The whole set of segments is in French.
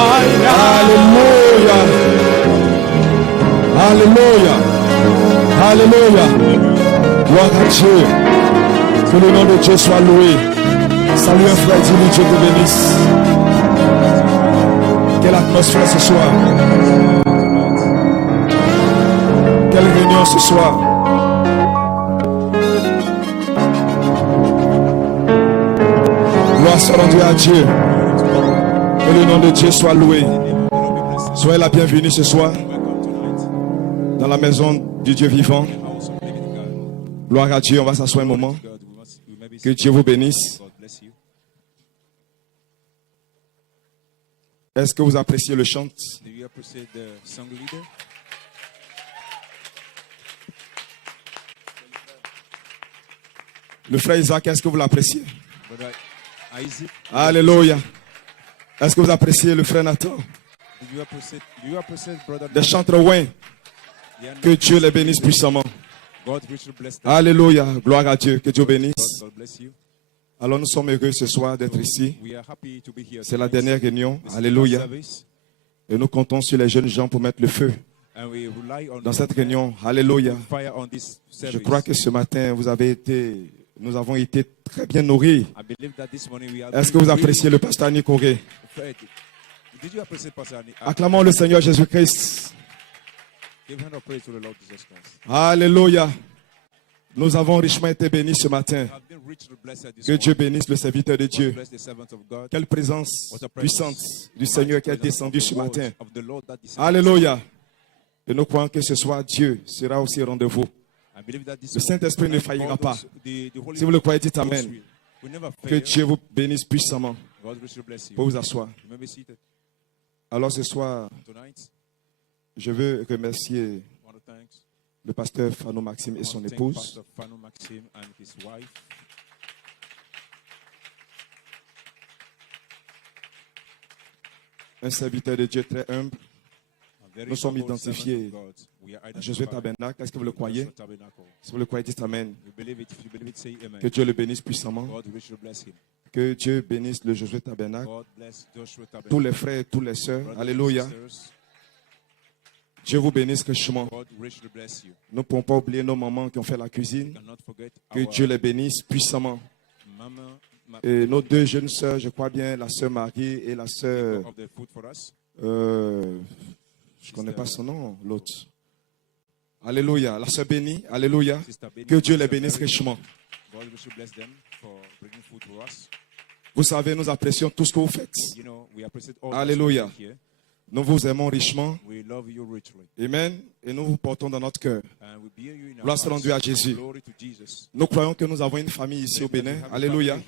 Alléluia. Alléluia. Alléluia. Gloire à Dieu. Que le nom de Dieu soit loué. Salut un frère, dis-lui, Dieu te bénisse. Quelle atmosphère ce soir. Quelle réunion ce soir. Gloire soit rendue à Dieu. Que le nom de Dieu soit loué. Soyez la bienvenue ce soir dans la maison du Dieu vivant. Gloire à Dieu, on va s'asseoir un moment. Que Dieu vous bénisse. Est-ce que vous appréciez le chant? Le frère Isaac, est-ce que vous l'appréciez? Alléluia. Est-ce que vous appréciez le frère Nathan? Des chantres ouins. Que Dieu les bénisse puissamment. Alléluia. Gloire à Dieu. Que Dieu bénisse. Alors nous sommes heureux ce soir d'être ici. C'est la dernière réunion. Alléluia. Et nous comptons sur les jeunes gens pour mettre le feu dans cette réunion. Alléluia. Je crois que ce matin, nous avons été très bien nourris. Est-ce que vous appréciez le pasteur Annie Corée? Acclamons le Seigneur Jésus-Christ. Alléluia. Nous avons richement été bénis ce matin. Que Dieu bénisse le serviteur de Dieu. Quelle présence puissante du Seigneur qui est descendue ce matin. Alléluia. Et nous croyons que ce soir, Dieu sera aussi au rendez-vous. Le Saint-Esprit ne faillira pas. Si vous le croyez, dites Amen. Que Dieu vous bénisse puissamment. Pour vous asseoir. Alors ce soir, je veux remercier le pasteur Fano Maxime et son épouse. Un serviteur de Dieu très humble. Nous sommes identifiés à Josué Tabernacle. Est-ce que vous le croyez? Si vous le croyez, dites Amen. Que Dieu le bénisse puissamment. Que Dieu bénisse le Josué Tabernacle. Tous les frères et toutes les sœurs. Alléluia. Dieu vous bénisse richement. Nous ne pouvons pas oublier nos mamans qui ont fait la cuisine. Que Dieu les bénisse puissamment. Et nos deux jeunes sœurs, je crois bien, la sœur Marie et la sœur... je ne connais pas son nom, l'autre. Alléluia. La sœur bénie. Alléluia. Que Dieu les bénisse richement. Vous savez, nous apprécions tout ce que vous faites. Alléluia. Nous vous aimons richement. Amen. Et nous vous portons dans notre cœur. Gloire soit rendue à Jésus. Nous croyons que nous avons une famille ici au Bénin. Alléluia.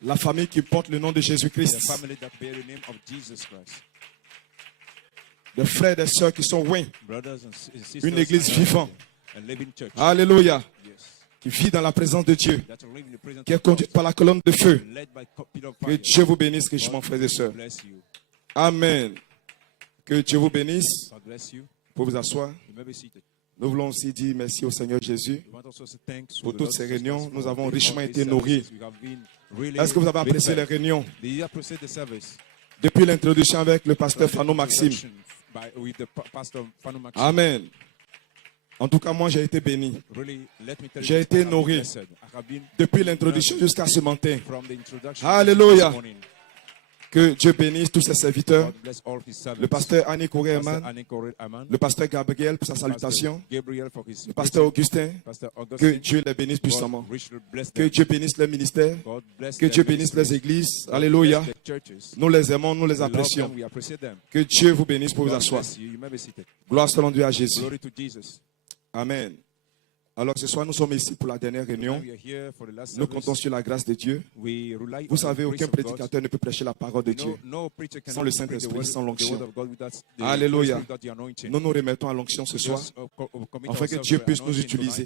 La famille qui porte le nom de Jésus-Christ. Des frères et des sœurs qui sont loin. Une église vivante. Alléluia. Qui vit dans la présence de Dieu. Qui est conduite par la colonne de feu. Que Dieu vous bénisse richement, frères et sœurs. Amen. Que Dieu vous bénisse. Pour vous asseoir. Nous voulons aussi dire merci au Seigneur Jésus pour toutes ces réunions. Nous avons richement été nourris. Est-ce que vous avez apprécié les réunions? Depuis l'introduction avec le pasteur Fano Maxime. Amen. En tout cas, moi, j'ai été béni. J'ai été nourri depuis l'introduction jusqu'à ce matin. Alléluia. Que Dieu bénisse tous ses serviteurs. Le pasteur Annie Corée, le pasteur Gabriel pour sa salutation. Le pasteur Augustin. Que Dieu les bénisse puissamment. Que Dieu bénisse les ministères. Que Dieu bénisse les églises. Alléluia. Nous les aimons, nous les apprécions. Que Dieu vous bénisse pour vous asseoir. Gloire soit rendue à Jésus. Amen. Alors ce soir, nous sommes ici pour la dernière réunion. Nous comptons sur la grâce de Dieu. Vous savez, aucun prédicateur ne peut prêcher la parole de Dieu sans le Saint-Esprit, sans l'onction. Alléluia. Nous nous remettons à l'onction ce soir, afin que Dieu puisse nous utiliser.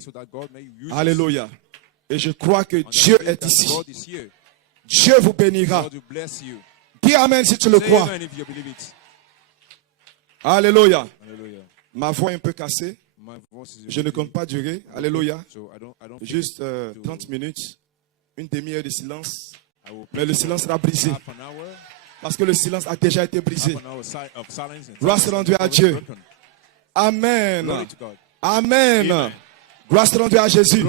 Alléluia. Et je crois que Dieu est ici. Dieu vous bénira. Dis Amen si tu le crois. Alléluia. Ma voix est un peu cassée. Je ne compte pas durer. Alléluia. Juste 30 minutes. Une demi-heure de silence. Mais le silence sera brisé. Parce que le silence a déjà été brisé. Gloire soit rendue à Dieu. Amen. Amen. Gloire soit rendue à Jésus.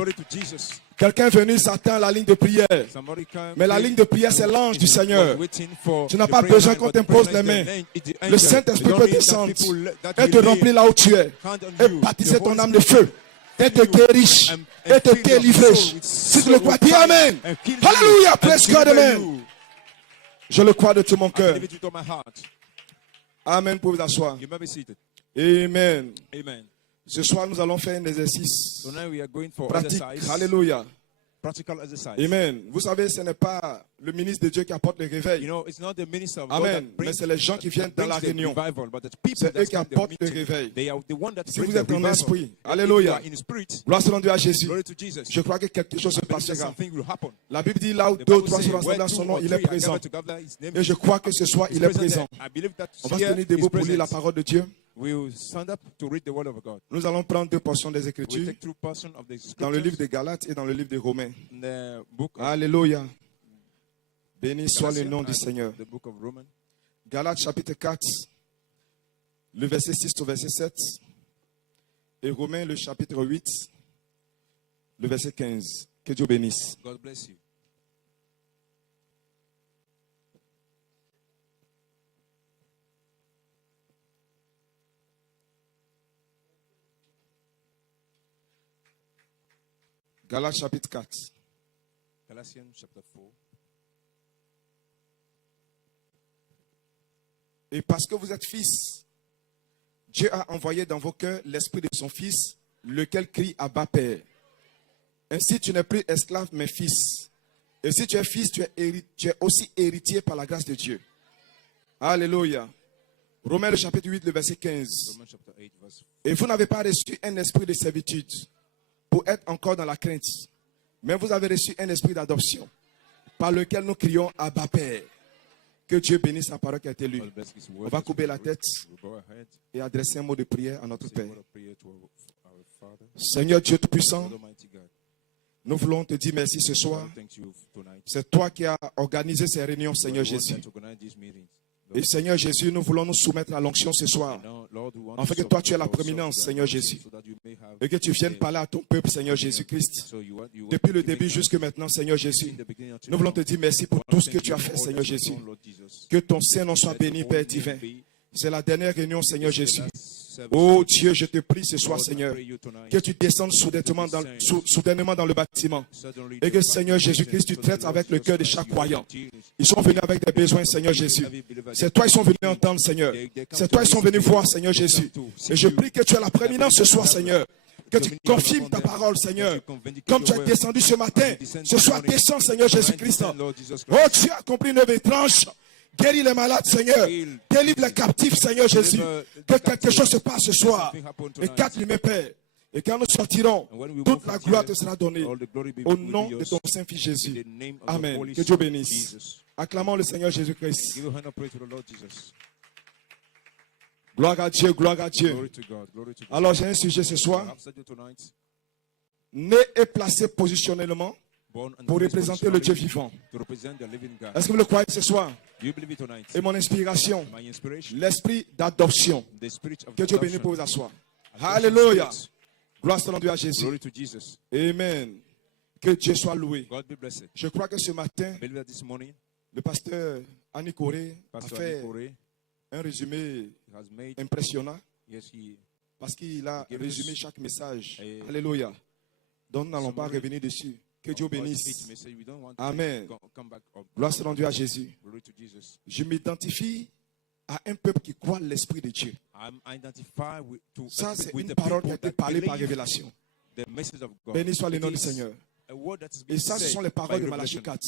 Quelqu'un est venu s'attend à la ligne de prière. Mais la ligne de prière, c'est l'ange du Seigneur. Tu n'as pas besoin qu'on t'impose les mains. Le Saint-Esprit peut descendre et te remplir là où tu es. Et baptiser ton âme de feu. Et te guérir. Et te délivrer. Si tu le crois, dis Amen. Alléluia. Praise God. Amen. Je le crois de tout mon cœur. Amen. Pour vous asseoir. Amen. Ce soir, nous allons faire un exercice pratique. Alléluia. Amen. Vous savez, ce n'est pas le ministre de Dieu qui apporte le réveil. Amen. Mais c'est les gens qui viennent dans la réunion. C'est eux qui apportent le réveil. Si vous êtes en esprit, alléluia. Gloire soit rendue à Jésus. Je crois que quelque chose se passera. La Bible dit là où deux ou trois sont rassemblés dans son nom, il est présent. Et je crois que ce soir, il est présent. On va se tenir debout pour lire la parole de Dieu. Nous allons prendre deux portions des Écritures dans le livre de Galates et dans le livre de Romains. Alléluia. Béni soit le nom du Seigneur. Galates chapitre 4, le verset 6 au verset 7. Et Romains le chapitre 8, le verset 15. Que Dieu bénisse. God bless you. Galates chapitre 4. Galatians chapter 4. Et parce que vous êtes fils, Dieu a envoyé dans vos cœurs l'esprit de son Fils, lequel crie Abba Père. Ainsi tu n'es plus esclave mais fils. Et si tu es fils, tu es aussi héritier par la grâce de Dieu. Alléluia. Romains le chapitre 8, le verset 15. Et vous n'avez pas reçu un esprit de servitude pour être encore dans la crainte. Mais vous avez reçu un esprit d'adoption par lequel nous crions Abba Père. Que Dieu bénisse la parole qui a été lue. On va couper la tête et adresser un mot de prière à notre Père. Seigneur Dieu Tout-Puissant, nous voulons te dire merci ce soir. C'est toi qui as organisé ces réunions, Seigneur Jésus. Et Seigneur Jésus, nous voulons nous soumettre à l'onction ce soir. Afin que toi tu aies la prééminence, Seigneur Jésus. Et que tu viennes parler à ton peuple, Seigneur Jésus-Christ. Depuis le début jusque maintenant, Seigneur Jésus. Nous voulons te dire merci pour tout ce que tu as fait, Seigneur Jésus. Que ton Saint-Nom soit béni, Père divin. C'est la dernière réunion, Seigneur Jésus. Oh Dieu, je te prie ce soir, Seigneur, que tu descendes soudainement dans le bâtiment. Et que, Seigneur Jésus-Christ, tu traites avec le cœur de chaque croyant. Ils sont venus avec des besoins, Seigneur Jésus. C'est toi ils sont venus entendre, Seigneur. C'est toi ils sont venus voir, Seigneur Jésus. Et je prie que tu aies la prééminence ce soir, Seigneur. Que tu confirmes ta parole, Seigneur. Comme tu es descendu ce matin, ce soir descends, Seigneur Jésus-Christ. Oh, tu as accompli une œuvre étrange. Guéris les malades, Seigneur. Délivre les captifs, Seigneur Jésus. Que quelque chose se passe ce soir. Et quatre mes Père. Et quand nous sortirons, toute la gloire te sera donnée. Au nom de ton Saint-Fils Jésus. Amen. Que Dieu bénisse. Acclamons le Seigneur Jésus-Christ. Gloire à Dieu, gloire à Dieu. Alors j'ai un sujet ce soir. Né et placé positionnellement pour représenter le Dieu vivant. Est-ce que vous le croyez ce soir? Et mon inspiration, l'esprit d'adoption. Que Dieu bénisse pour vous asseoir. Alléluia. Gloire soit rendue à Jésus. Amen. Que Dieu soit loué. Je crois que ce matin, le pasteur Annie Corée a fait un résumé impressionnant. Parce qu'il a résumé chaque message. Alléluia. Donc nous n'allons pas revenir dessus. Que Dieu bénisse. Amen. Gloire soit rendue à Jésus. Je m'identifie à un peuple qui croit l'Esprit de Dieu. Ça, c'est une parole qui a été parlée par révélation. Béni soit le nom du Seigneur. Et ça, ce sont les paroles de Malachie 4.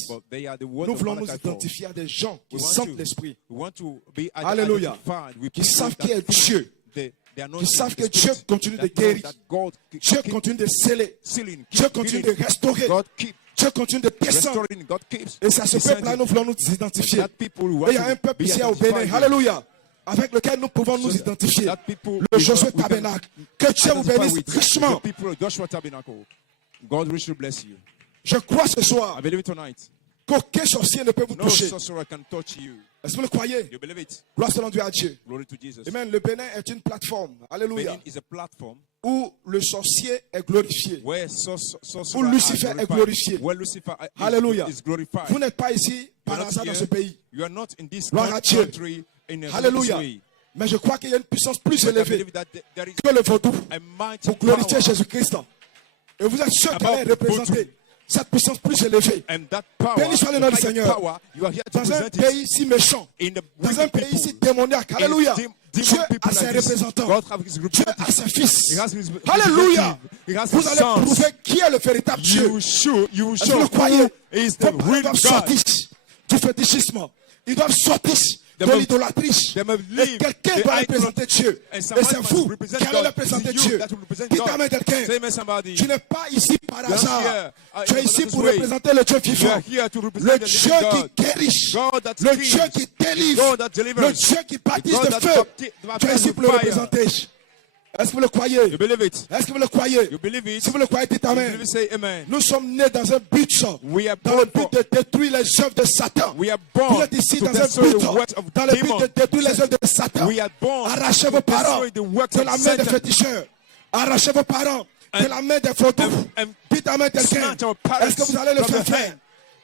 Nous voulons nous identifier à des gens qui sentent l'Esprit. Alléluia. Qui savent qui est Dieu. Qui savent que Dieu continue de guérir. Dieu continue de sceller. Dieu continue de restaurer. Dieu continue de descendre. Et c'est à ce peuple-là nous voulons nous identifier. Et il y a un peuple ici au Bénin. Alléluia. Avec lequel nous pouvons nous identifier. Le Josué Tabernacle. Que Dieu vous bénisse richement. Je crois ce soir qu'aucun sorcier ne peut vous toucher. Est-ce que vous le croyez? You believe it? Gloire selon Dieu à Dieu. Glory to Jesus. Amen. Le Bénin est une plateforme. Alléluia. Benin is a platform Où le sorcier est glorifié. where Où Lucifer est glorifié. Where Lucifer Alléluia. is glorified. Vous n'êtes pas ici par You're not hasard dans here. ce pays. You are not in this Gloire à Dieu. country in a Alléluia. way. Mais je crois qu'il y a une puissance plus But I élevée believe that there is que le vaudou a mighty pour glorifier power, Jésus-Christ. Et vous êtes ceux qui About allez représenter cette puissance plus élevée. and that power, Béni soit le the nom du higher Seigneur. power, you are here to Dans un present it pays si méchant, in the dans un wicked pays people. si démoniaque, alléluia, In Dieu demon people a ses like this. représentants. God have his Dieu representatives. a ses fils. He has his Alléluia. representative. He has Vous his allez sons. prouver qui est le véritable Dieu. You Est-ce que vous show le croyez? who is the Vos parents real doivent God. sortir du fétichisme. Ils doivent sortir They de must- l'idolâtrie. they must Et leave quelqu'un the doit idol. représenter Dieu. And Et somebody c'est must vous represent qui allez God. représenter It's you Dieu. that will represent Dites God. amen quelqu'un. Say amen somebody. Tu n'es pas ici par You are hasard. here, Tu es in ici this pour way. représenter le Dieu You vivant. are here to Le represent the Dieu living qui God. guérit. God that Le heals. Dieu qui délivre. God that delivers. Le Dieu qui baptise God de that feu. bapti- Tu es ici pour le fire. représenter. Est-ce que vous le croyez? You believe it? Est-ce que vous le croyez? You believe it? Si vous le croyez, dites You amen. believe it? Say amen. Nous sommes nés dans un but, We are dans le born but for- de détruire les œuvres de Satan. We are Vous born êtes ici to dans un destroy but, the works of dans le but demons. de détruire les œuvres de Satan. We are born Arrachez to vos parents destroy the works de of la main des Satan. féticheurs. Arrachez vos parents de la main des vaudous. and Dites amen quelqu'un. snatch our parents Est-ce que vous allez le from faire the faire? hand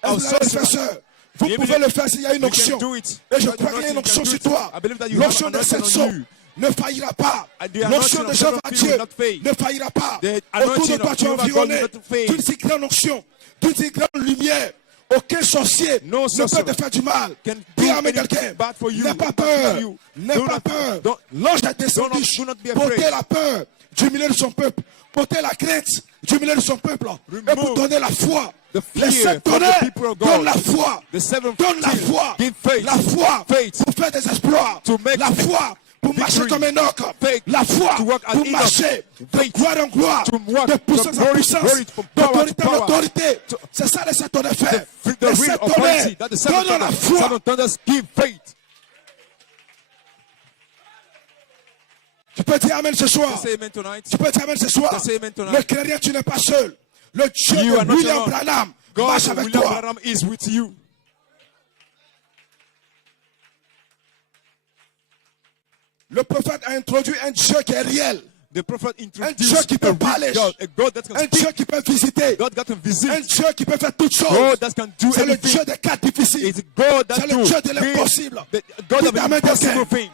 Est-ce que of vous allez le faire, sorcerer? sœur? Vous Give pouvez it- le faire s'il y a une You onction. can do it. Et je But crois qu'il y a une you onction can sur do it. toi. I believe that you have L'onction an de cette anointing on onction ne faillira pas. The L'onction anointing de of Jéhovah Jehovah Dieu will not fail. ne faillira pas. The Autour de anointing toi, of tu es Jehovah God environné will not fail. d'une si grande onction, d'une si grande lumière. Aucun sorcier No ne sorcerer peut te faire du mal. can Dis do amen anything quelqu'un. bad for you. N'aie pas Bad for peur. you. N'aie Do pas not- peur. don't- L'ange est descendu do not be pour afraid. ôter la peur du milieu de son peuple. Pour ôter la crainte du milieu de son peuple. Et pour Remove donner la foi. the Les fear sept from the tonnerres people of God. donnent la foi. The seven Donne la keys foi. give faith. La foi Faith. pour faire des exploits. To make La foi pour marcher victory. comme Enoch. Faith La foi to walk as pour Enoch. marcher de Faith gloire en gloire. to walk De puissance from en glory to puissance. glory, from power to D'autorité en power. autorité. To- C'est ça les sept tonnerres fait. The Les real sept authority tonnerres that the seven donnent la thunders, foi. seven thunders give faith. Tu peux dire amen ce soir. Say amen tonight. Tu peux dire amen ce soir. Say amen tonight. Ne crains rien, tu n'es pas seul. Le Dieu You are de not William alone. Branham God, marche avec William toi. Branham is with you. Le prophète a introduit un Dieu qui est réel. The prophet Dieu introduced qui a peut real parler. God, a God that can Un speak, Dieu qui peut visiter. God that can visit, Un Dieu qui peut faire toutes choses. God that can do C'est le anything. Dieu des cas difficiles. It's God that C'est le do Dieu de l'impossible. the God of Dites amen, impossible quelqu'un. things.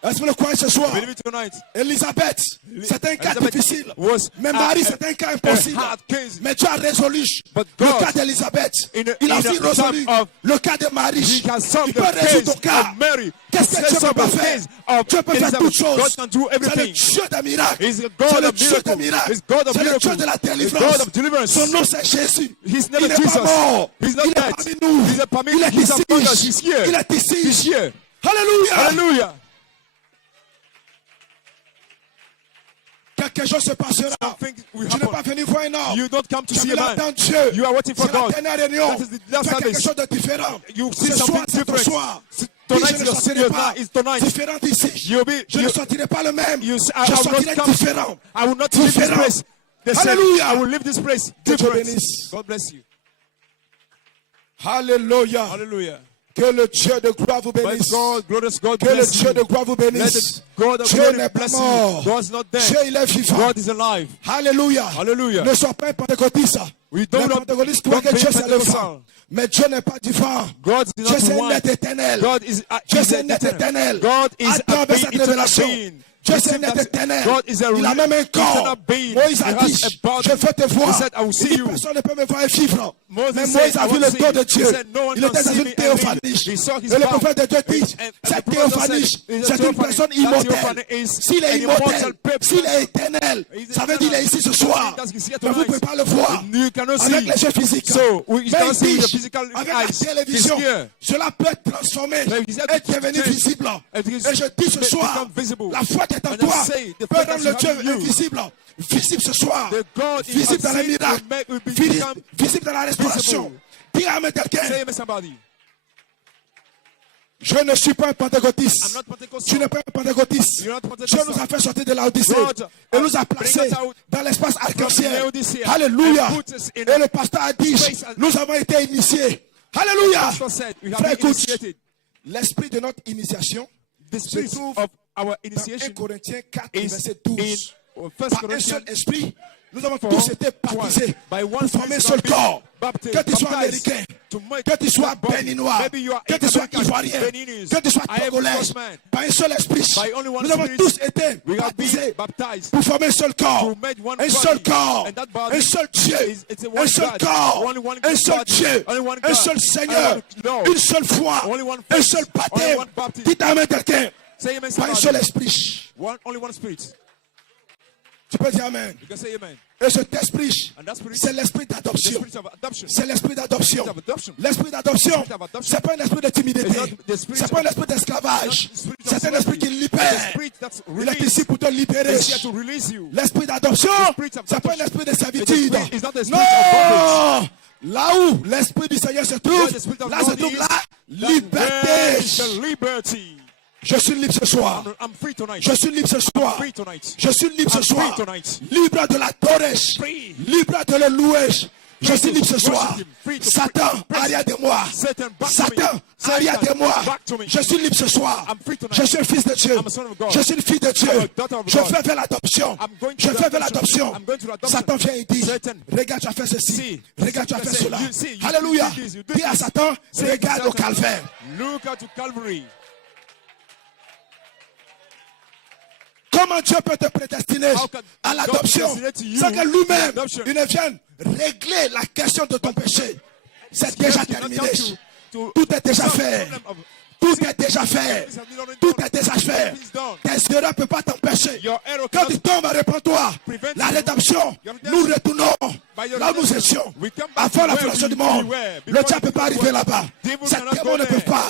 Est-ce que vous le croyez ce soir? Believe it tonight. Elisabeth, c'est un cas Elizabeth difficile. was Mais a- Marie, a- c'est un cas impossible. a hard case. Mais Dieu a résolu But le God, cas d'Elisabeth. in a- Il a in aussi a résolu time of- le cas de Marie. He has solved Il the peut résoudre case ton cas. of Mary. Qu'est-ce que He Dieu solved peut pas the faire? case of Dieu peut faire Elizabeth. toutes choses. God can do C'est le everything. Dieu des miracles. He's a C'est God le of Dieu des miracles. miracles. He's God of C'est le miracles. Dieu de la He's délivrance. God of deliverance. Son nom c'est Jésus. His Il name n'est is pas Jesus. mort. He's not Il est dead. parmi nous. He's parmi Il est He's among us. ici. He's here. Il est ici. He's here. Alléluia. Hallelujah. Quelque chose se passera. Something will Tu n'es pas happen. venu voir un homme. You don't come to Tu see es a venu man. entendre Dieu. You are waiting for C'est la God. dernière réunion. That is the last Fais quelque service. chose de différent. You see Ce soir, something c'est ton different. soir. Tonight je is ne your sortirai serious pas night. It's tonight. différent ici. You'll be- Je ne sortirai pas le même. You say, I Je will sortirai not come. différent. I will not leave this Différent. place. They said, Hallelujah. I will leave this place Que Dieu different. bénisse. God bless you. Alléluia. Hallelujah. Que le Dieu de gloire vous But bénisse. God, glorious God, Que le bless Dieu you. de gloire vous Let bénisse. the God of Dieu glory n'est pas bless mort. you. God is not Dieu, dead. il est vivant. God is alive. Alléluia. Hallelujah. Ne sois pas un pentecôtiste. We Les don't pentecôtistes croient que be Dieu c'est le Pentecostal. vent. Mais Dieu n'est pas du vent. God is Dieu not c'est un one. être éternel. God is Dieu is c'est un être éternel. God is Attends a avec being, cette eternal révélation. being. Dieu c'est Receive un être that éternel. God is a Il a même un corps. eternal being. Moïse a He has dit, a body. je veux te voir. He said, I will see Il dit, you. personne ne peut me voir et vivre. Moses Mais said, Moïse a I vu want le to see dos de you. Dieu. He said, no one Il can était dans see une me and théophanie. live. He saw his Et le power. prophète de Dieu dit, And cette the prophet théophanie, said, c'est une théophanie, personne that immortelle. théophanie is S'il est an immortel, immortal person. s'il est éternel, He's ça veut dire qu'il est ici ce soir. That he's here Mais vous ne pouvez tonight. pas le voir You cannot avec see. les yeux physiques. So, you Mais cannot il see with dit, the physical avec la eyes. télévision, He's here. cela peut être transformé But he's able et to devenir change. visible. And he's Et je dis ce soir, become visible. la foi qui est en And I toi say, the peut faith rendre that le Dieu you have in you. invisible. Visible ce soir. The God is Visible dans les unseen miracles. will become Visible dans la restauration. visible. Dis amen Say quelqu'un. amen somebody. Je ne suis pas un I'm pentecôtiste. not Pentecostal. Tu n'es pas un pentecôtiste. You're not Dieu Pentecostal. nous a fait sortir de l'Odyssée God, et nous a bring placés us out dans l'espace arc-en-ciel. Laodicea Alléluia. and put us in Et le pasteur a dit, space. nous avons été initiés. Alléluia. Pastor said, we have Frère, been écoute, initiated. l'esprit de notre initiation The se spirit trouve of our dans 1 initiation Corinthiens 4, is verset in 12. 1 Par un seul Corinthians esprit, nous avons 4, tous été baptisés by one pour former un spirit seul we have corps. been Que tu sois baptized américain, to make que tu sois one body. béninois, Maybe you are que tu sois American, ivoirien, Beninese, que tu sois I am togolais, Scotsman. par un seul esprit, By only one nous avons spirit, tous été We have been baptisés baptized pour former un seul corps, to make one un body. seul corps, And that body un seul Dieu, it's un one seul God, corps, only one un seul body, Dieu, only one un God, seul only Seigneur, one Lord, une seule foi, only one un faith, seul only baptême. one baptism. Dites amen quelqu'un, Say amen, par un somebody. seul esprit. Only one spirit. Tu peux dire amen. You can say amen. Et cet esprit, And that spirit, c'est l'esprit the d'adoption. spirit of adoption. C'est l'esprit d'adoption. Spirit of adoption. L'esprit d'adoption, Spirit of adoption. c'est pas un esprit de timidité. It's not the spirit C'est pas un of- esprit d'esclavage. Not the spirit of C'est un esprit slavery. qui The libère. spirit that's Il est released. ici pour te libérer. It's here to release you. L'esprit d'adoption, spirit of c'est pas un adoption. esprit de servitude. It's not the spirit Non! Là où l'esprit du Seigneur se trouve, Where the spirit of là se God trouve is, la There liberté. is the liberty. Je suis libre ce soir. I'm free tonight. Je suis libre ce soir. Free tonight. Je suis libre ce I'm soir. free tonight. Libre de l'adorer. Free. Libre de le louer. Je suis to libre ce soir. worship him. Free to Satan, praise arrière de moi. Satan, back to Satan, me. arrière de moi. Back to me. Je suis libre ce soir. I'm free tonight. Je suis un fils de Dieu. I'm a son of God. Je suis une fille de Dieu. I'm a daughter of Je God. fais vers l'adoption. I'm going to Je the fais vers adoption. l'adoption. I'm going to the adoption. Satan vient et dit, Satan, regarde, tu as fait ceci. see, Regarde, tu as you fait say, cela. you see, you Alléluia. did this, you did Dis à this. Satan, Say regarde to au Satan, calvaire. Look at Calvary. Comment Dieu peut te prédestiner How can à God l'adoption? predestinate you C'est que lui-même, to adoption? il ne vienne régler la question de ton péché. C'est déjà terminé. Tout est déjà fait. Tout est déjà fait. Tout est déjà fait. Tes erreurs ne peuvent pas t'empêcher. Your error Quand cannot tu tombes, réponds-toi. prevent La you. rédemption, Your nous retournons By your là où nous redemption, étions. we come back Avant to la where fondation we du monde. were. Le Before diable ne peut pas the arriver world. là-bas. Devil Ces cannot démons go ne peuvent there. pas.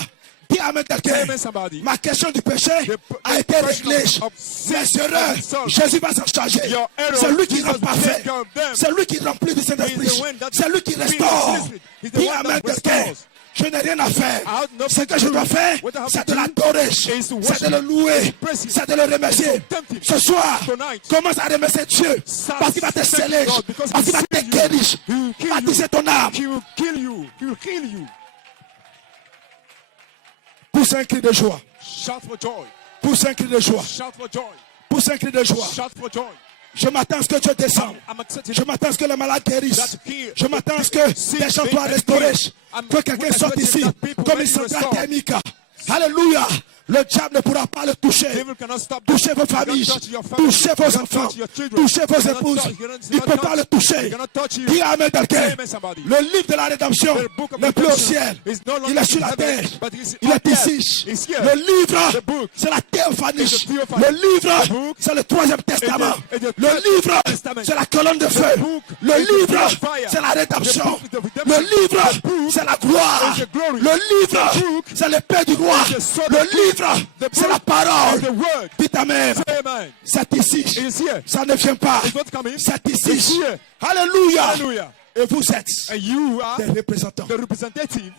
Dis amen quelqu'un. Amen, somebody. Ma question du péché a the été question réglée. of sin Mes erreurs, is solved. Jésus va s'en charger. Your error, C'est lui qui Jesus rend will parfait. take care of them. C'est lui qui remplit du He is Saint-Esprit. the one that C'est lui qui brings restaure. the Spirit. He's the Dis one that amen quelqu'un. restores. Je n'ai rien à faire. I have nothing Ce que to je do. dois faire, What I have c'est to de do l'adorer. is to C'est de worship, le louer. praise him, C'est de le remercier. to tempt him. Ce soir, Tonight, commence à remercier Dieu. Parce qu'il va te sceller. God, because Parce qu'il va he te seals you. guérir. He will kill Baptiser you. ton âme. He will kill you. He will kill you. Pousse un cri de joie. Shout for joy. Pousse un cri de joie. Shout for joy. Pousse un cri de joie. Shout for joy. Je m'attends à ce que Dieu descende. I'm accepting Je m'attends à ce que le malade guérisse. that here. Je m'attends à ce que des gens soient restaurés. Que quelqu'un sorte ici comme une centrale thermique. Alléluia. Le diable ne pourra pas le toucher. Devil cannot stop. Touchez vos familles. Touchez vos enfants. Touchez vos épouses. Il ne peut pas le toucher. He cannot touch you. Dis amen quelqu'un. Amen, somebody. Le livre de la rédemption The book of n'est plus au redemption ciel. is no longer Il est sur in la heaven, terre. but is Il on est earth. ici. It's here. Le livre, The book c'est la théophanie. is the theophany. Le livre, The book c'est le troisième testament. is the Le livre, testament. c'est la colonne de feu. book Le is the livre, fire. c'est la rédemption. The book is the redemption. Le livre, The book c'est la gloire. is the glory. Le livre, The book c'est l'épée du roi. is the sword Le of God. livre, The c'est book la parole. is the word. Dites amen. Amen. C'est ici. It is here. Ça ne vient pas. It's not coming. C'est It's ici. here. Alléluia. Hallelujah. Et vous êtes And you are des représentants the representative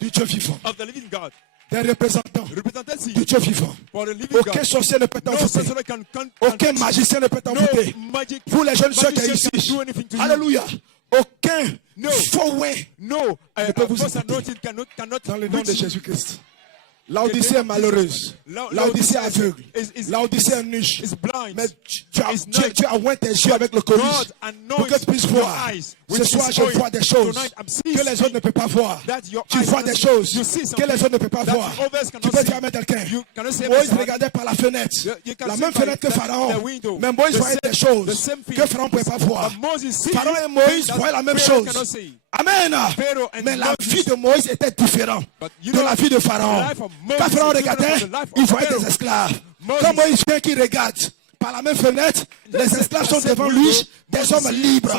du Dieu vivant. of the living God. Des représentants du Representative Dieu vivant. for the living Aucun God. sorcier ne peut No t'envoûter. sorcerer can Aucun magicien ne peut t'envoûter. No magic. Vous les jeunes sœurs qui êtes magician can ici. do anything to you. Alléluia. Aucun No. faux ouais No, Ne peut vous false envoûter. anointing cannot dans le nom reach de you. Jésus-Christ. L'Odyssée est malheureuse. L'Odyssée est aveugle. L'Odyssée est nuche. is blind. Mais tu as, Is Dieu, not- Dieu a oint tes yeux avec le Covid God pour que tu puisses anoints your voir. eyes Ce with soir, his je oil. vois des choses Tonight, I'm seeing que les autres ne peuvent pas voir. that your Tu eyes vois cannot des see. choses You see que something les autres ne peuvent pas that voir. others cannot Tu peux see. dire amen quelqu'un. You cannot say Moïse amen, regardait par la fenêtre. You can La see même by fenêtre que the Pharaon. window. Mais Moïse The voyait same- des choses the same thing. que Pharaon ne pouvait pas voir. But Moses sees Pharaon et things Moïse that voyaient la même Pharaoh chose. cannot see. Amen. Pharaoh and Mais la Moses- vie de Moïse était différente But you de know, la vie de the Pharaon. life of Moses Quand Pharaon is different regardait, from the life of il voyait Pharaoh. des esclaves. Moses- Quand Moïse vient qui regarde par la même fenêtre, les esclaves sont devant lui, des hommes libres.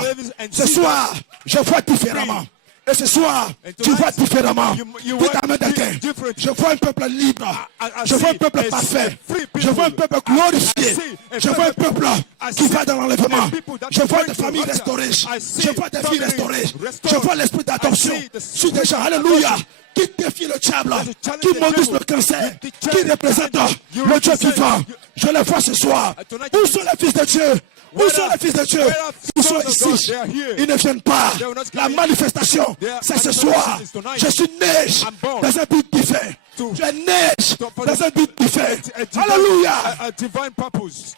Ce soir, je vois différemment. Et ce soir, tu vois différemment. you Dites amen quelqu'un. different. Je vois un peuple libre. I Je vois un see peuple a parfait. free people. Je vois un peuple glorifié. see a Je vois un peuple qui va dans l'enlèvement. people that Je vois going des to familles rapture. restaurées. I see Je vois des filles families restaurées. restored. Je vois l'esprit d'adoption I see the sur des gens. Alléluia. Qui défie le diable, challenge qui the maudit devil. le cancer, You qui représente you le Dieu represent- vivant. Je les vois ce soir. Tonight Où you sont les fils de Dieu? Où sont les fils de Dieu? Ils sont ici. Ils ne viennent pas. La manifestation, c'est ce soir. Je suis né dans un but différent. Je suis né dans un but différent. Alléluia. A divine purpose.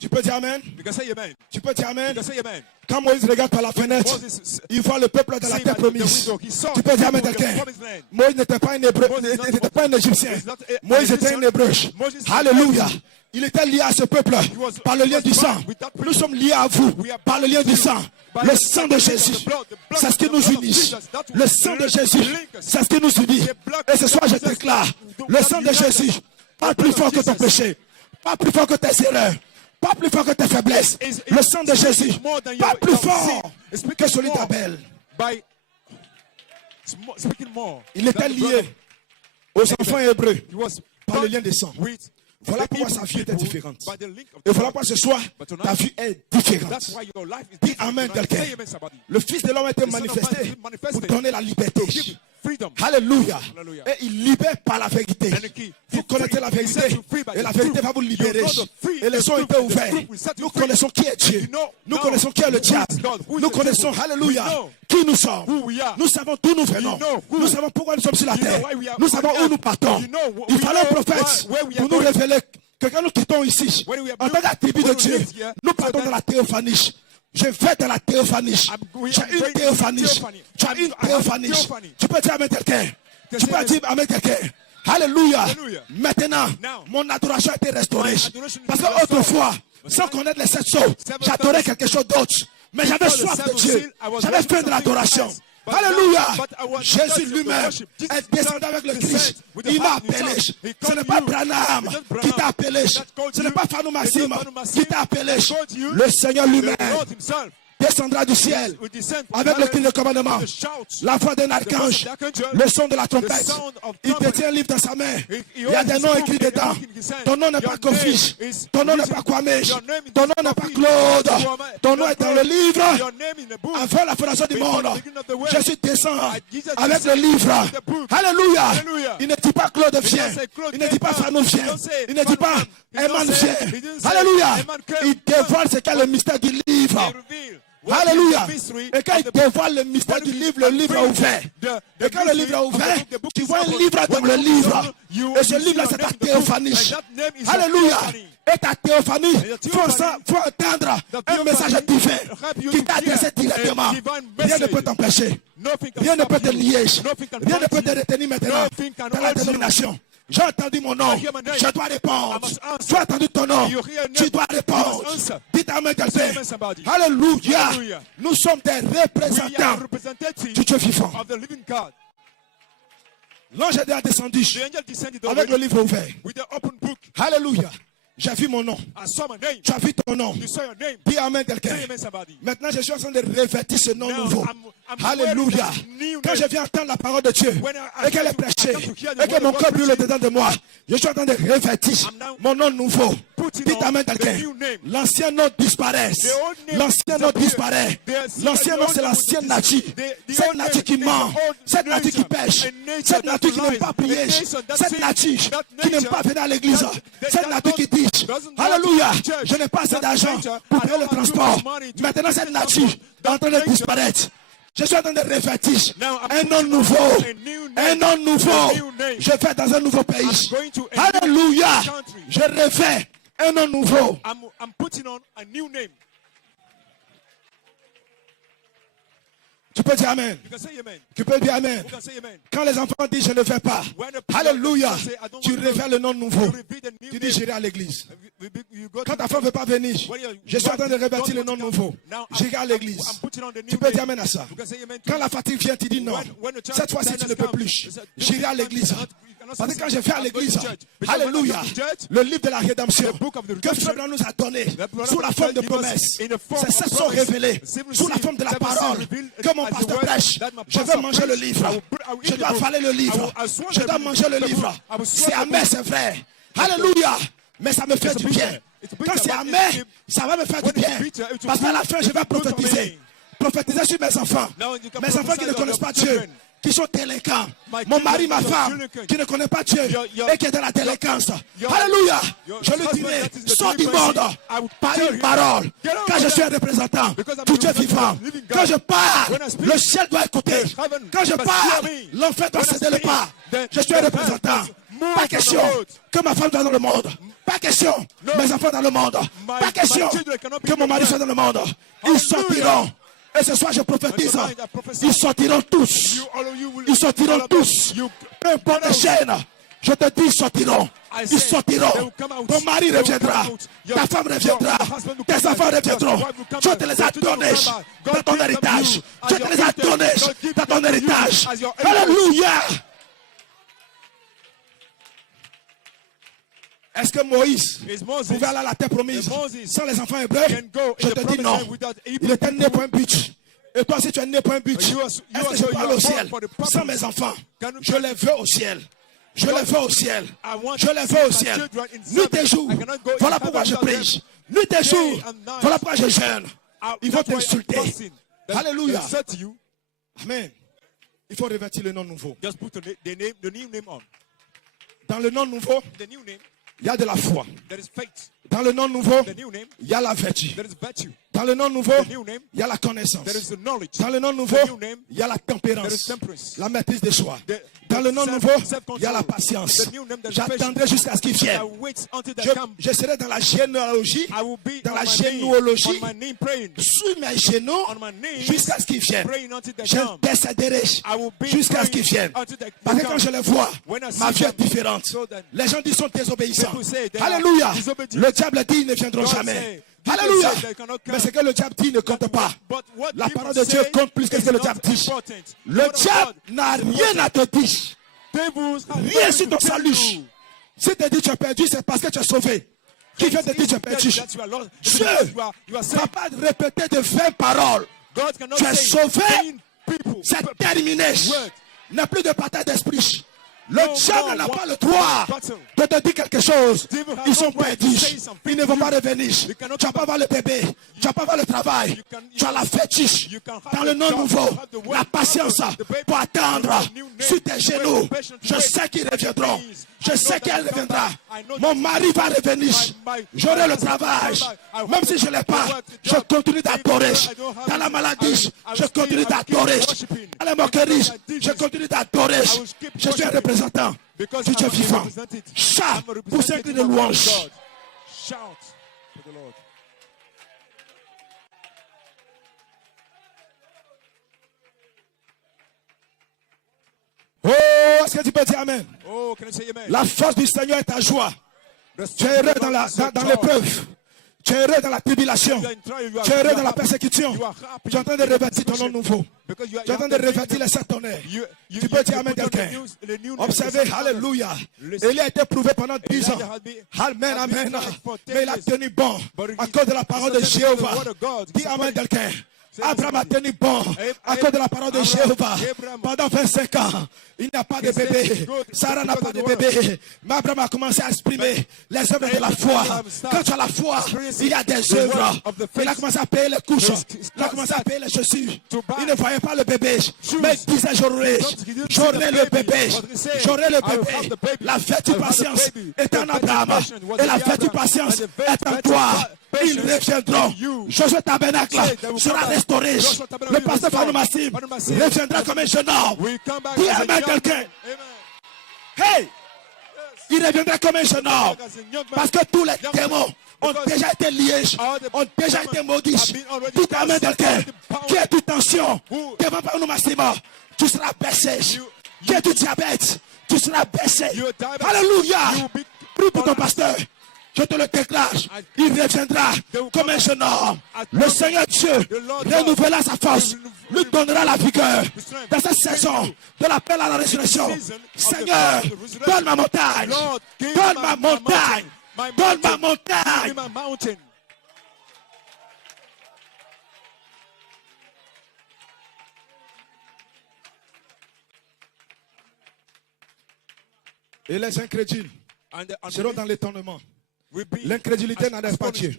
Tu peux dire Amen? You can say amen. Tu peux dire Amen? You can say amen. Quand Moïse regarde par la fenêtre, il voit le peuple dans la terre promise. Tu peux dire Amen quelqu'un? Moïse n'était pas un hébreu, n'était pas un égyptien. Moïse était un hébreu. Alléluia. Il était lié à ce peuple par le lien du sang. Nous sommes liés à vous par le lien du sang. Le sang de Jésus, c'est ce qui nous unit. Le sang de Jésus, c'est ce qui nous unit. Et ce soir, je déclare, le sang de Jésus, pas plus fort que ton péché, pas plus fort que tes erreurs, pas plus fort que tes faiblesses. Le sang de Jésus, pas plus fort que celui d'Abel. Il était lié aux enfants hébreux par le lien des sangs. Voilà pourquoi sa vie était différente. Et voilà pourquoi ce soir, ta vie est différente. Dis Amen quelqu'un. Le Fils de l'homme a été manifesté pour donner la liberté. Alléluia. Et il libère par la vérité. Vous connaissez la vérité et la vérité va vous libérer. Et les ont été ouverts. Nous connaissons qui est Dieu. Nous connaissons qui est le diable. Nous connaissons, alléluia, qui nous sommes. Nous savons d'où nous venons. Nous savons pourquoi nous sommes sur la terre. Nous savons où nous partons. Il fallait un prophète pour nous révéler que quand nous quittons ici, en tant qu'attribut de Dieu, nous partons dans la théophanie. Je vais dans la théophanie. J'ai une théophanie. Tu as une théophanie. Tu peux dire Amen quelqu'un. Tu peux dire Amen quelqu'un. Alléluia. Maintenant, mon adoration a été restaurée. Parce qu'autrefois, sans connaître les 7 sceaux, j'adorais quelque chose d'autre. Mais j'avais soif de Dieu. J'avais faim de l'adoration. Alléluia. Jésus lui-même est descendu avec le Christ. Il m'a appelé. Ce n'est pas Branham qui t'a appelé. Ce n'est pas Fanou Maxime qui t'a appelé. Le Seigneur lui-même descendra du ciel avec le cri de commandement, la voix d'un archange, le son de la trompette. Il détient un livre dans sa main. Il y a des noms écrits dedans. Ton nom n'est pas Kofi, ton nom n'est pas Kwame, ton nom n'est pas Claude. Ton nom est dans le livre avant la fondation du monde. Jésus descend avec le livre. Alléluia. Il ne dit pas Claude vient, il ne dit pas Fanou vient, il ne dit pas Eman vient. Alléluia. Il dévoile ce qu'est le mystère du livre. Alléluia. Et quand il dévoile le mystère du livre, le livre est ouvert. Et quand le livre est ouvert, tu vois un livre dans le livre. Et ce livre-là, c'est ta théophanie. Alléluia. Et ta théophanie, il faut entendre un message divin qui t'a adressé directement. Rien ne peut t'empêcher. Rien ne peut te lier. Rien ne peut te retenir maintenant dans la dénomination. J'ai entendu mon nom, je dois répondre. Tu as entendu ton nom, tu dois répondre. Dites Amen quelqu'un. Alléluia. Nous sommes des représentants du Dieu vivant. L'ange est descendu avec le livre ouvert. Alléluia. J'ai vu mon nom. Tu as vu ton nom. Dis Amen quelqu'un. Maintenant, je suis en train de revêtir ce nom nouveau. Alléluia. Quand je viens entendre la parole de Dieu et qu'elle est prêchée et que mon cœur brûle dedans de moi, je suis en train de revêtir mon nom nouveau. Dites Amen quelqu'un. L'ancien nom disparaît. L'ancien nom disparaît. L'ancien nom, c'est l'ancienne nature. Cette nature qui ment. Cette nature qui pêche. Cette nature qui n'aime pas prier. Cette nature qui n'aime pas venir à l'église. Cette nature qui dit alléluia, je n'ai pas assez d'argent pour payer le transport. Maintenant, cette nature est en train de disparaître. Je suis en train de revêtir un nom nouveau. Un nom nouveau. Je vais dans un nouveau pays. Alléluia. Je revêt un nom nouveau. I'm putting on a new name. Tu peux dire Amen. Tu peux dire Amen. Quand les enfants disent je ne vais pas, alléluia, tu révèles le nom nouveau. Tu dis j'irai à l'église. Quand ta femme ne veut pas venir, je suis en train de revêtir le nom nouveau. J'irai à l'église. Tu peux dire Amen à ça. Quand la fatigue vient, tu dis non. Cette fois-ci, tu ne peux plus. J'irai à l'église. Parce que quand je vais à l'église, alléluia, le livre de la rédemption que Frère nous a donné sous la forme de promesses, c'est ça sont révélés sous la forme de la parole que mon pasteur prêche. Je veux manger le livre. Je dois avaler le livre. Je dois manger le livre. C'est amer, c'est vrai. Alléluia. Mais ça me fait du bien. Quand c'est amer, ça va me faire du bien. Parce qu'à la fin, je vais prophétiser. Prophétiser sur mes enfants. Mes enfants qui ne connaissent pas Dieu. qui sont délinquants. Mon mari, ma femme, qui ne connaît pas Dieu et qui est dans la délinquance. Alléluia. Je lui dirai, sors du monde par une parole. Quand je suis un représentant du Dieu vivant, quand je parle, le ciel doit écouter. Quand je parle, l'enfer doit céder le pas. Je suis un représentant. Pas question que ma femme soit dans le monde. Pas question mes enfants dans le monde. Pas question que mon mari soit dans le monde. Ils sortiront. Et ce soir, je prophétise, ils sortiront tous. Ils sortiront tous. Peu importe les chaînes, je te dis, ils sortiront. Ils sortiront. Ton mari reviendra. Ta femme reviendra. Tes enfants reviendront. Dieu te les a donnés dans ton héritage. Dieu te les a donnés dans ton héritage. Alléluia. Est-ce que Moïse pouvait aller à la terre promise sans les enfants hébreux? Je te dis non. Il était né pour un but. Et toi, si tu es né pour un but, est-ce que je parle au ciel sans mes enfants? Je les veux au ciel. Je les veux au ciel. Je les veux au ciel. Nuit et jour. Voilà pourquoi je prie. Nuit et jour. Voilà pourquoi je jeûne. Ils vont t'insulter. Alléluia. Amen. Il faut revêtir le nom nouveau. Dans le nom nouveau, il y a de la foi. Dans le nom nouveau, il y a la vertu. Dans le nom nouveau, il y a la connaissance. Dans le nom nouveau, il y a la tempérance, la maîtrise des choix. Dans le nom nouveau, il y a la patience. J'attendrai jusqu'à ce qu'il vienne. Je serai dans la généalogie, dans la généalogie, sur mes genoux, jusqu'à ce qu'il vienne. J'intercéderai jusqu'à ce qu'il vienne. Parce que quand je les vois, ma vie est différente. Les gens disent qu'ils sont désobéissants. Alléluia. Le diable dit, ils ne viendront jamais. Alléluia. Mais ce que le diable dit ne compte pas. La parole de Dieu compte plus que ce que le diable dit. Le diable n'a rien à te dire. Rien sur ton salut. Si te dit tu es perdu, c'est parce que tu es sauvé. Qui vient te dire tu es perdu? Dieu ne va pas répéter de 20 paroles. Tu es sauvé. C'est terminé. Il n'y a plus de bataille d'esprit. Le diable n'a pas le droit de te dire quelque chose. Ils sont perdus. Ils ne vont pas revenir. Tu vas pas voir le bébé. Tu vas pas voir le travail. Tu as la fétiche. Dans le nom nouveau, la patience pour attendre sur tes genoux. Je sais qu'ils reviendront. Je sais qu'elle reviendra. Mon mari va revenir. J'aurai le travail. Même si je ne l'ai pas, je continue d'adorer. Dans la maladie, je continue d'adorer. Dans la moquerie, je continue d'adorer. Je suis un représentant du Dieu vivant. Chant pour ceux qui de louange. Oh, est-ce que tu peux dire amen? La force du Seigneur est ta joie. Tu es heureux dans l'épreuve. Tu es heureux dans la tribulation. Tu es heureux dans la persécution. Tu es en train de revêtir ton nom nouveau. Tu es en train de revêtir les 7 tonnerres. Tu peux dire amen quelqu'un. Observez, alléluia. Il a été prouvé pendant 10 ans. Amen, amen. Mais il a tenu bon à cause de la parole de Jéhovah. Dis amen quelqu'un. Abraham a tenu bon à cause de la parole de Jéhovah. Pendant 25 ans, il n'a pas de bébé. Sarah n'a pas de bébé. Mais Abraham a commencé à exprimer les œuvres de la foi. Quand tu as la foi, il y a des œuvres. Il a commencé à payer les couches. Il a commencé à payer les chaussures. Il ne voyait pas le bébé. Mais il disait j'aurai le bébé. J'aurai le bébé. La vertu patience est en Abraham. Et la vertu patience est en toi. Ils reviendront. Josué Tabernacle sera restauré. Le pasteur Fanou Massim reviendra comme un jeune homme. Dis amen quelqu'un. Hey! Il reviendra comme un jeune homme. Parce que tous les démons ont déjà été liés, ont déjà été maudits. Dis amen quelqu'un. Qui est toute tension devant Fanou Massim, tu seras baissé. Qui est tout diabète, tu seras baissé. Alléluia. Prie pour ton pasteur. Je te le déclare, il reviendra comme un jeune homme. Le Seigneur Dieu renouvellera sa force, lui donnera la vigueur. Dans cette saison de l'appel à la résurrection, Seigneur, donne ma montagne, donne ma montagne, donne ma montagne. Et les incrédules seront dans l'étonnement. L'incrédulité n'arrête pas Dieu.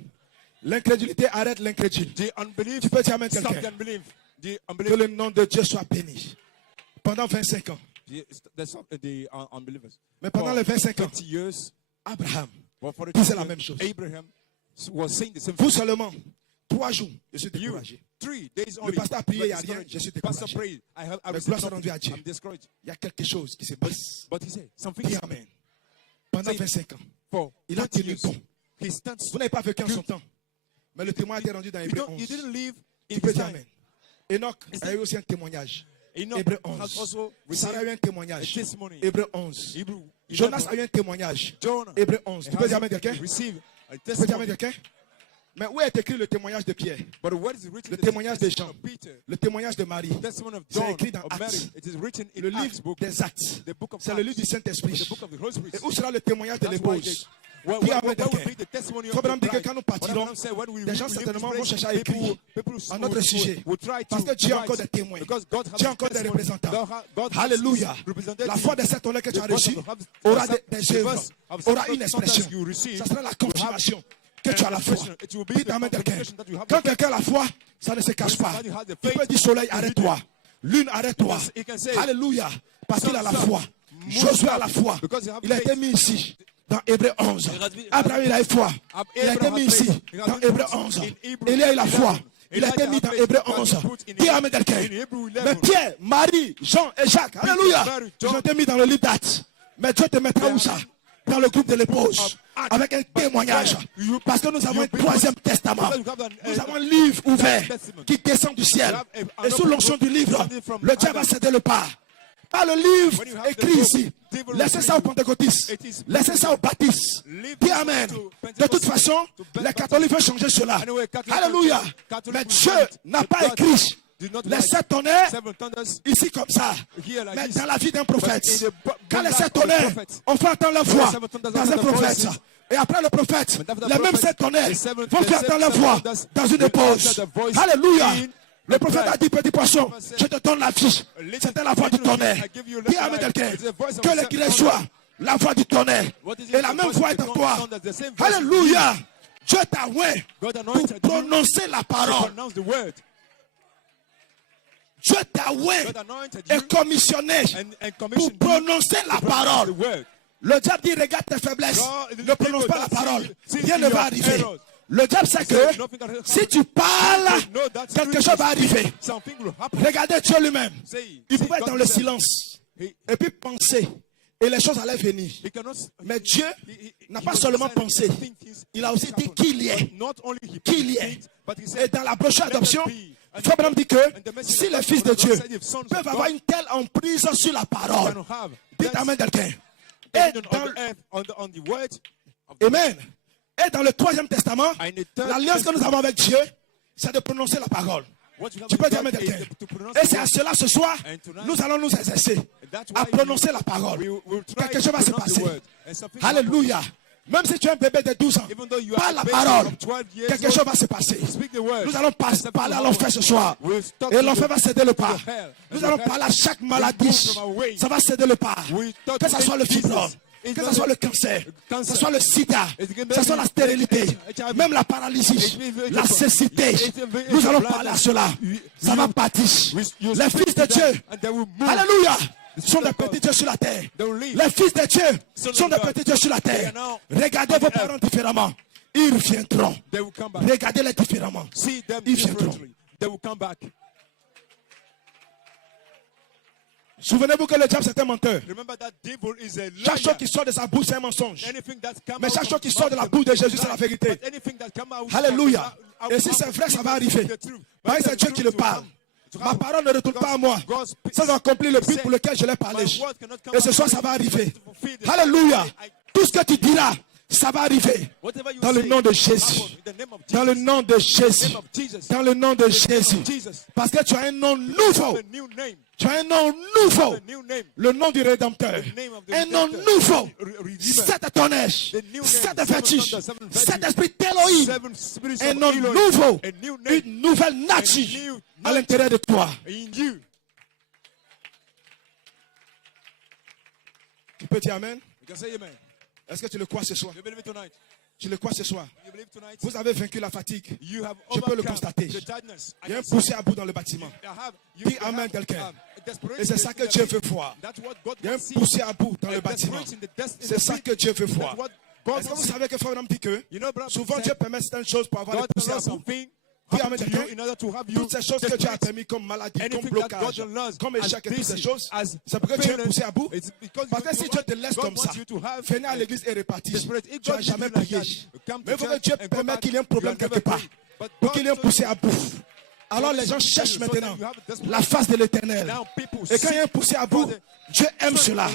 L'incrédulité arrête l'incrédule. Tu peux dire amen quelqu'un. Que le nom de Dieu soit béni. pendant 25 ans. The unbelievers. Mais pendant les 25 ans, 20 years, Abraham but for the disait 20 la years, même chose. Abraham was saying the same Vous thing. seulement 3 jours, je suis You, découragé. 3 days Le only. pasteur a prié, il n'y a but rien, je suis Pastor découragé. prayed. I Mais received gloire soit nothing. rendue à Dieu. I'm discouraged. Il y a quelque chose qui se passe. But he said something Dis is Amen. Pendant Say- 25 ans, for il a 20 tenu years. bon. He stands. Vous n'avez pas vécu en son temps. Mais le témoin a été rendu dans You, Hébreux don't, you 11. didn't live in Tu peux his dire time. Amen. Enoch a eu aussi un témoignage. Enoch Hébreux has 11. also Sarah a eu received un a témoignage. testimony. Hébreux 11. Hebrew Jonas 11. a eu un témoignage. Jonah Hébreux 11. Tu peux dire Amen quelqu'un? has received a Tu peux dire Amen testimony. quelqu'un? Mais où est écrit le témoignage de Pierre? But what is written Le in the témoignage de testimony Jean. of Peter, Le témoignage de Marie. the testimony of C'est John, écrit dans of Actes. Mary. It is written in Le Acts livre book, des Actes. the book of C'est le livre Acts, du Saint-Esprit. the book of the Holy Spirit. Et où sera le témoignage de That's why l'épouse? What Dis Amen will quelqu'un. be the testimony of Frère the Branham dit que bride? quand nous What partirons, Abraham said, when we des gens leave this certainement vont place, chercher à people écrire will- à notre sujet. will try Parce que to Dieu a write, encore des témoins. because God has Dieu a his encore des testimony. représentants. God has Alléluia. his representative. La foi de cet honneur que tu as The voice reçu of the aura the des œuvres, voice of aura the une expression. you receive, Ça sera la you have confirmation que tu as la foi. It will be Dites the Amen quelqu'un. confirmation that you have Quand the quelqu'un a la foi, ça ne se cache pas. Somebody has the Tu peux faith. dire soleil, arrête-toi. Lune, arrête-toi. He can say, Alléluia. Parce qu'il a la Sun, foi. move Josué a la foi. because you have Il a été faith. mis ici. Dans Hébreux 11. Abraham, il a eu foi. Il a été Abraham mis has ici. faith. He has Dans been Hébreux put 11. in Hebrew Il a eu la foi. 11. Il a été mis dans Elijah Hébreux has 11. been put in Dis Amen quelqu'un. in Hebrew 11. Mais Pierre, Marie, Jean et Jacques, Alléluia, Mary, ils John. ont été mis dans le livre d'Actes. Mais Dieu te mettra où ça? Dans le groupe de l'épouse. Avec un témoignage. Parce que nous avons un troisième testament. Nous avons un livre ouvert qui descend du ciel. Et sous l'onction du livre, le diable va céder le pas. Pas le livre écrit ici. Laissez ça aux pentecôtistes. Laissez ça aux baptistes. Dis Amen. De toute façon, les catholiques veulent changer cela. Alléluia. Mais Dieu n'a pas écrit les 7 tonnerres ici comme ça. Mais dans la vie d'un prophète. Quand les 7 tonnerres ont fait entendre la voix dans un prophète. Et après le prophète, les mêmes 7 tonnerres vont faire entendre la voix dans une épouse. Alléluia. Le prophète a dit, petit poisson, je te donne la vie. C'était la voix du tonnerre. Dis Amen quelqu'un. Que l'église soit la voix du tonnerre. Et la même voix est en toi. Alléluia. Dieu t'a oint pour prononcer la parole. Dieu t'a oint et commissionné pour prononcer la parole. Le diable dit, regarde tes faiblesses. Ne prononce pas la parole. Rien ne va arriver. Le diable sait que si tu parles, quelque chose va arriver. Regardez Dieu lui-même. Il pouvait être dans le silence et puis penser. Et les choses allaient venir. Mais Dieu n'a pas seulement pensé. Il a aussi dit qu'il y est. Qu'il y est. Et dans la brochure adoption, Frère Branham dit que si les fils de Dieu peuvent avoir une telle emprise sur la parole, dites Amen quelqu'un. Amen. Et dans le troisième testament, l'alliance que nous avons avec Dieu, c'est de prononcer la parole. Tu peux dire Amen quelqu'un. Et c'est à cela ce soir, nous allons nous exercer à prononcer la parole. Quelque chose va se passer. Alléluia. Même si tu es un bébé de 12 ans, parle la parole. Quelque chose va se passer. Nous allons parler à l'enfer ce soir. Et l'enfer va céder le pas. Nous allons parler à chaque maladie. Ça va céder le pas. Que ce soit le fibrome, que ce soit le cancer, que ce soit le sida, que ce soit la stérilité, même la paralysie, la cécité. Nous allons parler à cela. Ça va partir. Les fils de Dieu, alléluia, sont des petits dieux sur la terre. Les fils de Dieu sont des petits dieux sur la terre. Regardez vos parents différemment. Ils viendront. Regardez-les différemment. Ils viendront. Souvenez-vous que le diable c'est un menteur. Chaque chose qui sort de sa bouche c'est un mensonge. Mais chaque chose qui sort de la bouche de Jésus c'est la vérité. Alléluia. Et si c'est vrai, ça va arriver. Parce que c'est Dieu qui le parle. Ma parole ne retourne pas à moi. Ça va accomplir le but pour lequel je l'ai parlé. Et ce soir, ça va arriver. Alléluia. Tout ce que tu diras, ça va arriver. Dans le nom de Jésus. Dans le nom de Jésus. Dans le nom de Jésus. Parce que tu as un nom nouveau. Tu as un nom nouveau. Le nom du Rédempteur. Un nom nouveau. Cet tonnerre. Cette vertige. Cet esprit d'Élohim. Un nom nouveau. Une nouvelle nature à l'intérieur de toi. Tu peux dire Amen? Est-ce que tu le crois ce soir? Tu le crois ce soir? Vous avez vaincu la fatigue. Je peux le constater. Il y a un poussé à bout dans le bâtiment. Dis Amen quelqu'un. Et c'est ça que Dieu veut voir. Il y a un poussé à bout dans le bâtiment. C'est ça que Dieu veut voir. Est-ce que vous savez que Frère Branham dit que souvent Dieu permet certaines choses pour avoir des poussées à bout? Toutes ces choses que Dieu a permis comme maladie, comme blocage, comme échec et toutes ces choses, c'est pour que Dieu est poussé à bout. Parce que si Dieu te laisse comme ça, venez à l'église et répartis, tu n'as jamais prié. Mais il faut que Dieu permette qu'il y ait un problème quelque part, pour qu'il y ait un poussé à bout. Alors les gens cherchent maintenant la face de l'Éternel. Et quand il y a un poussé à bout, Dieu aime cela.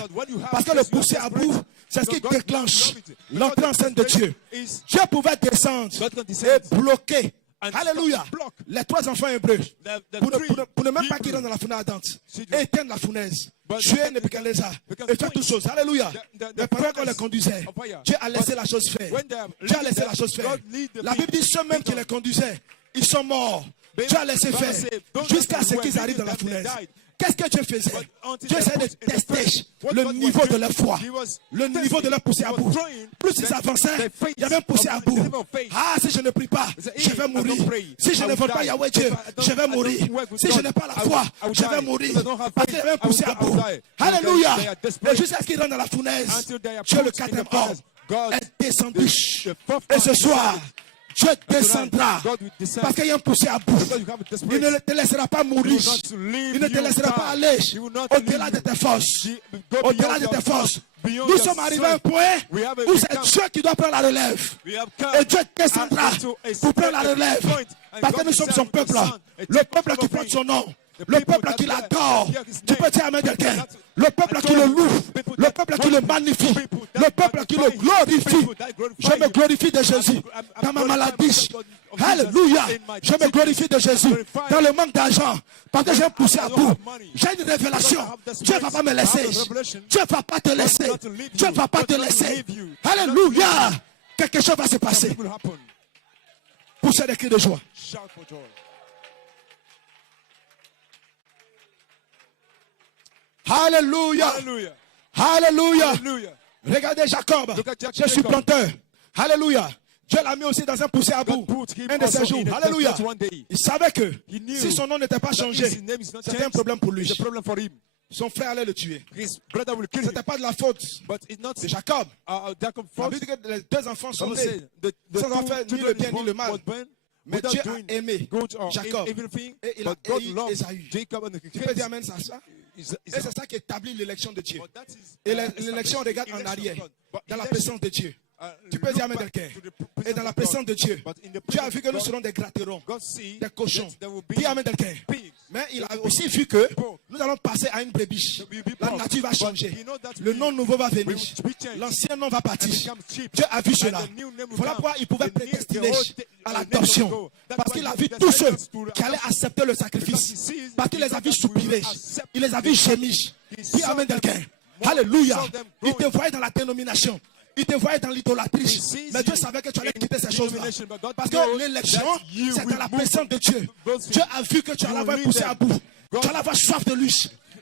Parce que le poussé à bout, c'est ce qui déclenche l'entrée en scène de Dieu. Dieu pouvait descendre et bloquer. Alléluia. Les 3 enfants hébreux, pour ne même pas qu'ils rentrent dans la fournaise ardente, et éteindre la fournaise, tuer Nebuchadnezzar, et faire toutes choses. Alléluia. Mais pendant qu'on les conduisait, Dieu a laissé la chose faire. Dieu a laissé la chose faire. La Bible dit ceux-mêmes qui les conduisaient, ils sont morts. Dieu a laissé faire jusqu'à ce qu'ils arrivent dans la fournaise. Qu'est-ce que Dieu faisait? Dieu essayait de tester le niveau de leur foi, le niveau de leur poussée à bout. Plus ils avançaient, il y avait un poussé à bout. Ah, si je ne prie pas, je vais mourir. Si je ne vole pas Yahweh Dieu, je vais mourir. Si je n'ai pas la foi, je vais mourir. Parce qu'il y avait un poussé à bout. Alléluia. Et jusqu'à ce qu'ils rentrent dans la fournaise, Dieu, le 4e homme, est descendu. Et ce soir, Dieu descendra parce qu'il y a un poussé à bout. Il ne te laissera pas mourir. Il ne te laissera pas aller au-delà de tes forces. Au-delà de tes forces. Nous sommes arrivés à un point où c'est Dieu qui doit prendre la relève. Et Dieu descendra pour prendre la relève. Parce que nous sommes son peuple. Le peuple qui porte son nom. Le peuple qui l'adore. Tu peux dire amen quelqu'un. Le peuple qui le loue. Le peuple qui le magnifie. Le peuple qui le glorifie. Je me glorifie de Jésus dans ma maladie. Alléluia. Je me glorifie de Jésus dans le manque d'argent. Parce que j'ai poussé à bout. J'ai une révélation. Dieu ne va pas me laisser. Dieu ne va pas te laisser. Dieu ne va pas te laisser. Alléluia. Quelque chose va se passer. Poussez des cris de joie. Alléluia. Alléluia. Regardez Jacob. Je suis planteur. Alléluia. Dieu l'a mis aussi dans un poussé à bout. Un de ces jours. Alléluia. Il savait que si son nom n'était pas changé, c'était un problème pour lui. Son frère allait le tuer. Ce n'était pas de la faute de Jacob. On dit que les 2 enfants sont nés sans en faire ni le bien ni le mal. Mais Dieu a aimé Jacob et il a haï Ésaü. Tu peux dire amen ça? Et c'est ça qui établit l'élection de Dieu. Et l'élection regarde en arrière, dans la présence de Dieu. Tu peux dire amen quelqu'un. Et dans la présence de Dieu, Dieu a vu que nous serons des gratterons, des cochons. Dis amen quelqu'un. Mais il a aussi vu que nous allons passer à une brebis. La nature va changer. Le nom nouveau va venir. L'ancien nom va partir. Dieu a vu cela. Voilà pourquoi il pouvait prédestiner à l'adoption. Parce qu'il a vu tous ceux qui allaient accepter le sacrifice. Parce qu'il les a vus soupirer. Il les a vus gémir. Dis amen quelqu'un. Alléluia. Il te voyait dans la dénomination. Il te voyait dans l'idolâtrie. Mais Dieu savait que tu allais quitter ces choses-là. Parce que l'élection, c'est dans la présence de Dieu. Dieu a vu que tu allais avoir poussé à bout. Tu allais avoir soif de lui.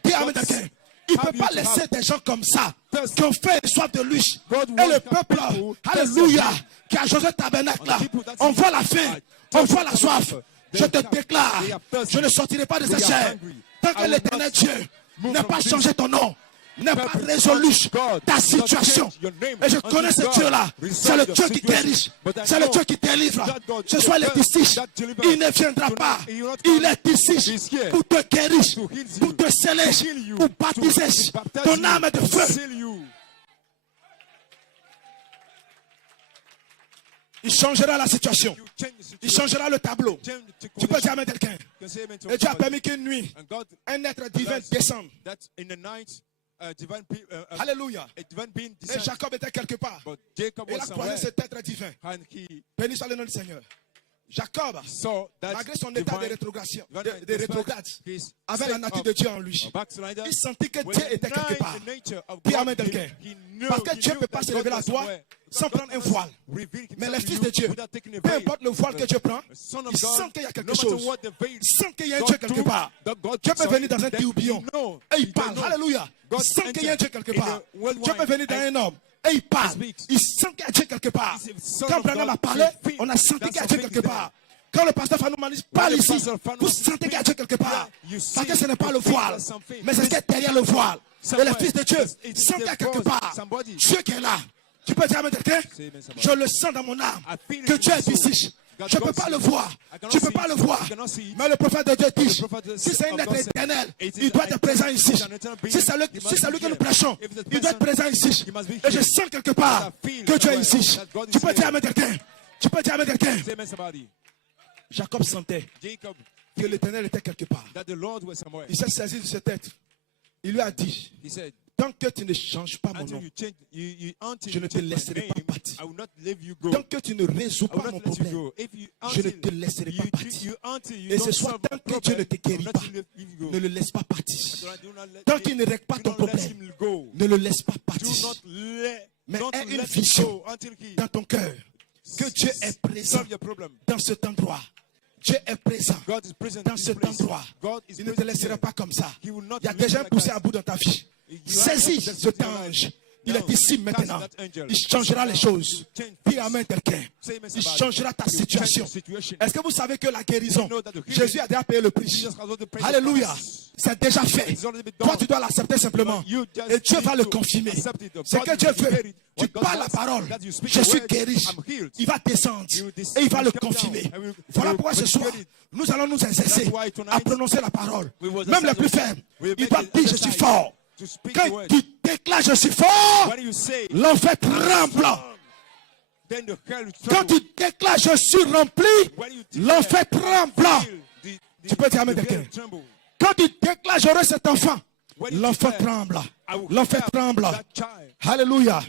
Dis amen quelqu'un. Il ne peut pas laisser des gens comme ça qui ont fait soif de lui. Et le peuple, alléluia, qui a changé le tabernacle là, on voit la faim, on voit la soif. Je te déclare, je ne sortirai pas de cette chair tant que l'Éternel Dieu n'a pas changé ton nom, n'a pas résolu ta situation. Et je connais ce Dieu-là. C'est le Dieu qui guérit. C'est le Dieu qui délivre. Ce soit il est ici. Il ne viendra pas. Il est ici pour te guérir, pour te sceller, pour baptiser ton âme de feu. Il changera la situation. Il changera le tableau. Tu peux dire à quelqu'un. Et Dieu a permis qu'une nuit, un être divin descende. Alléluia. Et Jacob était quelque part. Et il a croisé cet être divin. Béni soit le nom du Seigneur. Jacob, malgré son état de rétrogradation, avait la nature de Dieu en lui. Il sentit que Dieu était quelque part. Dis amen quelqu'un. Parce que Dieu ne peut pas se révéler à toi sans prendre un voile. Mais les fils de Dieu, peu importe le voile que Dieu prend, ils sentent qu'il y a quelque chose. Ils sentent qu'il y a un Dieu quelque part. Dieu peut venir dans un tourbillon et il parle. Alléluia. Ils sentent qu'il y a un Dieu quelque part. Dieu peut venir dans un homme. Et il parle. Il sent qu'il y a Dieu quelque part. Quand Branham a parlé, on a senti qu'il y a Dieu quelque part. Quand le pasteur Fanou Manis parle ici, Pastor Fanou vous Manis sentez qu'il y a Dieu quelque part. you Parce que see ce n'est pas the le voile, fingers, something. mais c'est ce qui est derrière le voile. Et Somewhere. le Fils de Dieu It's sent qu'il y a the quelque voice, part. somebody. Dieu qui est là. Tu peux dire à quelqu'un, Say amen, somebody. je le sens dans mon âme, I feel it que in Dieu my est soul. ici. God Je ne peux God pas le sees it. voir. I cannot Tu ne peux see pas it. le voir. I cannot see it. Mais le prophète de Dieu dit, The prophet si c'est un of être God said, éternel, it is il doit an être présent eternal- ici. it's an eternal being. Si c'est lui, He si must c'est lui be que nous here. prêchons, If the il doit être présent ici. he must be Et je here. sens quelque part I feel que Dieu est somewhere ici. that God is Tu peux here. dire à quelqu'un. Tu peux dire à quelqu'un. Say amen, somebody. Jacob sentait Jacob, que l'éternel était quelque part. that the Lord was somewhere. Il s'est saisi de cette tête. Il lui a dit, He said, tant que tu ne changes pas mon until nom, you change, until je ne you te change my laisserai pas name, partir. I will not leave you go. tant que tu ne résous I will pas not mon let you problème, go. If you, je ne until te laisserai pas you, partir. until you Et don't ce soir, solve tant the que Dieu ne problem, te I will guérit not pas, let you go. ne le laisse pas partir. Do not let Tant him- qu'il ne règle pas do ton not let problème, him go. ne le laisse pas Do partir. not let, Mais don't aie une let him vision go until he dans ton cœur que Dieu est présent solve your problem. dans cet endroit. Dieu est présent God is present dans in this cet place. endroit. God is Il ne te present laissera here. pas comme ça. He will not Il y a leave déjà you un like poussé that. à bout dans ta vie. You Saisis have cet to ange. life. Il est ici Now, maintenant. cast that angel. Il changera les choses. Change Dis amen quelqu'un. Say amen, Il somebody. changera ta He will change situation. the situation. Est-ce que vous savez que la guérison, You know that the healing- Jésus a déjà payé le prix. Jesus has already paid the Alléluia. price. C'est déjà fait. It's already been Toi, done. tu dois l'accepter simplement. But you just Et Dieu need va le to confirmer. accept it. C'est God que will Dieu veut. indicate it. Tu What God parles la wants, parole. that you speak Je the suis word, guéri. I'm healed. Il va descendre. He will Et il va he le will come confirmer. down. And we- Voilà we pourquoi ce will soir, get it. nous allons nous exercer That's why tonight, à prononcer la parole. we will Même les plus exercise- faibles. we Ils make doivent it dire je suis exercise fort. to speak the Quand word. tu déclares je suis fort, When you say, l'enfer tremble. then the hell will Quand tremble. tu déclares je suis rempli, When you l'enfer tremble. feel Tu peux dire amen, the hell quelqu'un. tremble. Quand tu déclares j'aurai cet enfant, When you l'enfer declare, tremble. I will L'enfer help tremble. that child. Alléluia.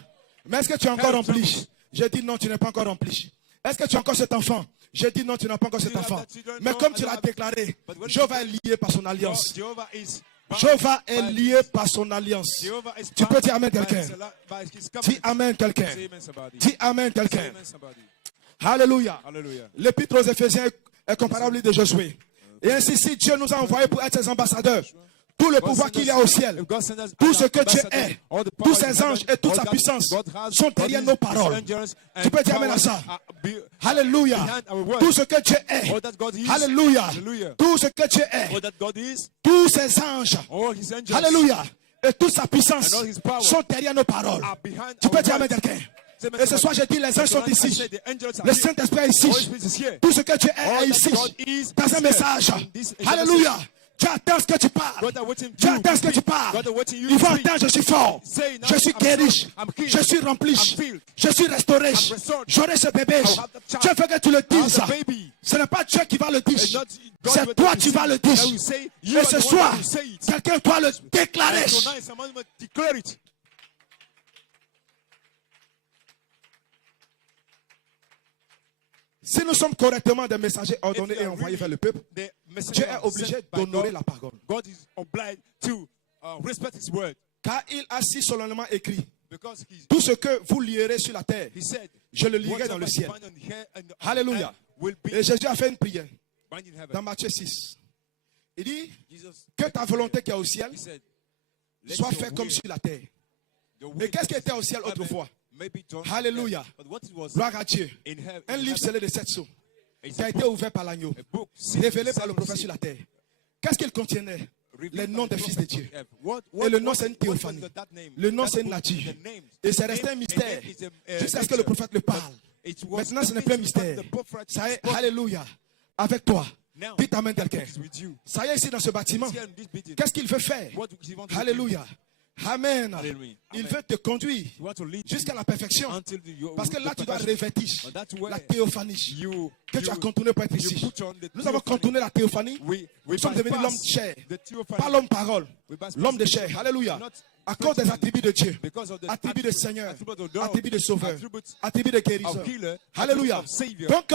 Mais est-ce que tu es encore Help rempli? trembles. J'ai dit non, tu n'es pas encore rempli. Est-ce que tu as encore cet enfant? J'ai dit non, tu n'as pas encore cet You have enfant. that children, Mais no, comme I tu don't l'as have- déclaré, But when Jéhovah you est lié par son alliance. Jehovah is bound Jéhovah est by lié his- par son alliance. Jehovah is Tu peux bound dire amen by quelqu'un. his- by his covenant. Dis amen quelqu'un. Say amen, somebody. Dis amen Say quelqu'un. amen, somebody. Alléluia. Hallelujah. L'épître aux Éphésiens est comparable de Josué. Et ainsi, si Dieu nous a envoyés pour être ses ambassadeurs, tout le pouvoir qu'il y a au ciel, If God sends us tout as ce que Dieu ambassadors, est, all the tous power ses in heaven, anges et toute all sa that puissance God has, sont all derrière his- nos his paroles. angels and Tu peux dire amen à powers ça. are be- Alléluia. behind our word. Tout ce que Dieu est. All that God is. Alléluia. Hallelujah. Tout ce que Dieu est. All that God is. Tous ses anges. All his angels Alléluia. Et toute sa puissance And all his power sont derrière nos paroles. are behind Tu peux our dire amen words. quelqu'un. Say amen, Et ce somebody. soir, je dis, les anges sont Tonight, I ici. say the angels are Le here. Saint-Esprit est ici. Holy Spirit is here. Tout ce que Dieu est All est that ici. God is Dans un here. message. In this- in Alléluia. Tu attends ce que tu parles. God are waiting Tu you attends ce que to tu speak. parles. God are waiting you Ils to vont speak. entendre, je suis fort. Say now, Je suis I'm guéri. strong, I'm healed, Je suis rempli. I'm filled, Je suis restauré. I'm restored. J'aurai ce bébé. I'll have that child. Dieu veut que tu le dises. I'll have the baby. Ce n'est pas Dieu qui va le It's dire. not God C'est will toi tell qui you vas le that dire. will say, you Et are ce the one soir, that will say it. quelqu'un doit le déclarer. And tonight, someone must declare it. Si nous sommes correctement des messagers If ordonnés you et are envoyés really vers le peuple, the messenger Dieu est obligé sent by d'honorer God, la parole. God is obliged to respect his word Car il a si solennellement écrit, because tout ce que vous lierez sur la terre, he said, je le lirai dans le whatever ciel. you bind on here and on Alléluia. earth will be Et Jésus a fait une prière bind in heaven. dans Matthieu 6. Il dit Jesus, que ta volonté qui est au ciel he said, let soit your faite comme will- sur la terre. the will Mais qu'est-ce qui that était is au ciel in heaven autrefois? may be done Alléluia. on earth. But what it was Gloire à Dieu. in heaven, Un livre scellé de 7 sceaux is qui a a été book, ouvert par l'agneau, a book sealed révélé with par le seven prophète seals, sur la terre. Qu'est-ce qu'il contenait? revealed Les by noms the des fils de prophet Dieu. of heaven. Et le nom, what c'est une was théophanie. that name? Le nom, That c'est une book, nature. the name. Et c'est The resté un name- mystère the name is a jusqu'à ce que le nature. prophète le parle. It was Maintenant, ce the n'est things plus un that mystère. the prophet Ça y est, spoke. alléluia. Avec toi. Now, Dites amen that quelqu'un. book is with you. Ça y est, ici dans ce bâtiment. It's here in this building. Qu'est-ce qu'il veut faire? What do you want to do? Alléluia. Amen. Hallelujah. Il Amen. veut te conduire You want to lead jusqu'à you la perfection. until Parce que là, tu dois revêtir la théophanie que tu as contourné pour être ici. Nous avons contourné la théophanie. Nous sommes devenus l'homme de chair, pas l'homme parole, l'homme de chair. Alléluia. À cause des attributs de Dieu, attributs de Seigneur, attributs de Sauveur, attributs de guérisseur. Alléluia. Donc,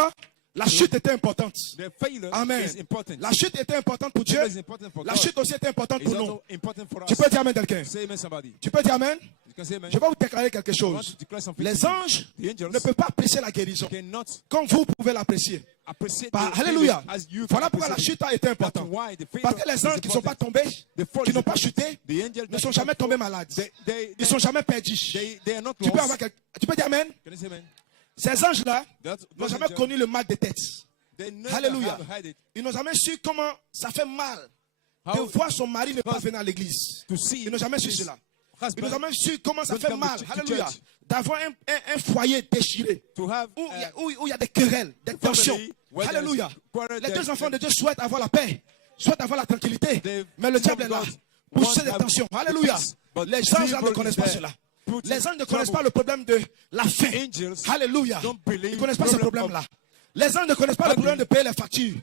la chute était importante. The failure Amen. is important. La chute était importante pour Dieu. Failure is important for La God. chute aussi était importante It's pour nous. also important for Tu us. peux dire amen quelqu'un? Say amen, somebody. Tu peux dire amen? You can say amen. Je vais vous déclarer quelque I want chose. to declare something Les to you. anges The angels ne peuvent pas apprécier la guérison cannot comme vous pouvez l'apprécier. appreciate Bah, the alléluia. failure as you Voilà can pourquoi la appreciate chute a été it. That's importante. why the failure Parce que les is anges qui ne sont pas important. tombés, The fall qui is n'ont pas important. chuté, The angels ne that sont did jamais not tombés fall, malades. They Ils ne sont jamais perdus. they are not Tu peux, lost. avoir tu peux dire amen? Can you say amen? Ces anges-là That, n'ont those jamais angels, connu le mal de tête. They never Alléluia. have had it. Ils n'ont jamais su comment ça fait mal de How voir son mari ne pas venir à l'église. to see Ils n'ont jamais su his cela. Ils n'ont husband jamais su comment ça don't fait come mal. to Alléluia. church. D'avoir un foyer déchiré. to have Où il y a des querelles, des tensions. where there's Alléluia. quarrel, Les there's- deux enfants de Dieu souhaitent avoir la paix, souhaitent avoir la tranquillité. They've- Mais le diable est là God pour wants semer des to have tensions. Alléluia. peace, but Les anges là ne evil connaissent is pas there. cela. Putting Les anges ne connaissent pas trouble. le problème de la faim. Angels Alléluia. don't believe Ils ne connaissent pas ce problem problème-là. Les anges ne connaissent pas le famine. problème de payer les factures.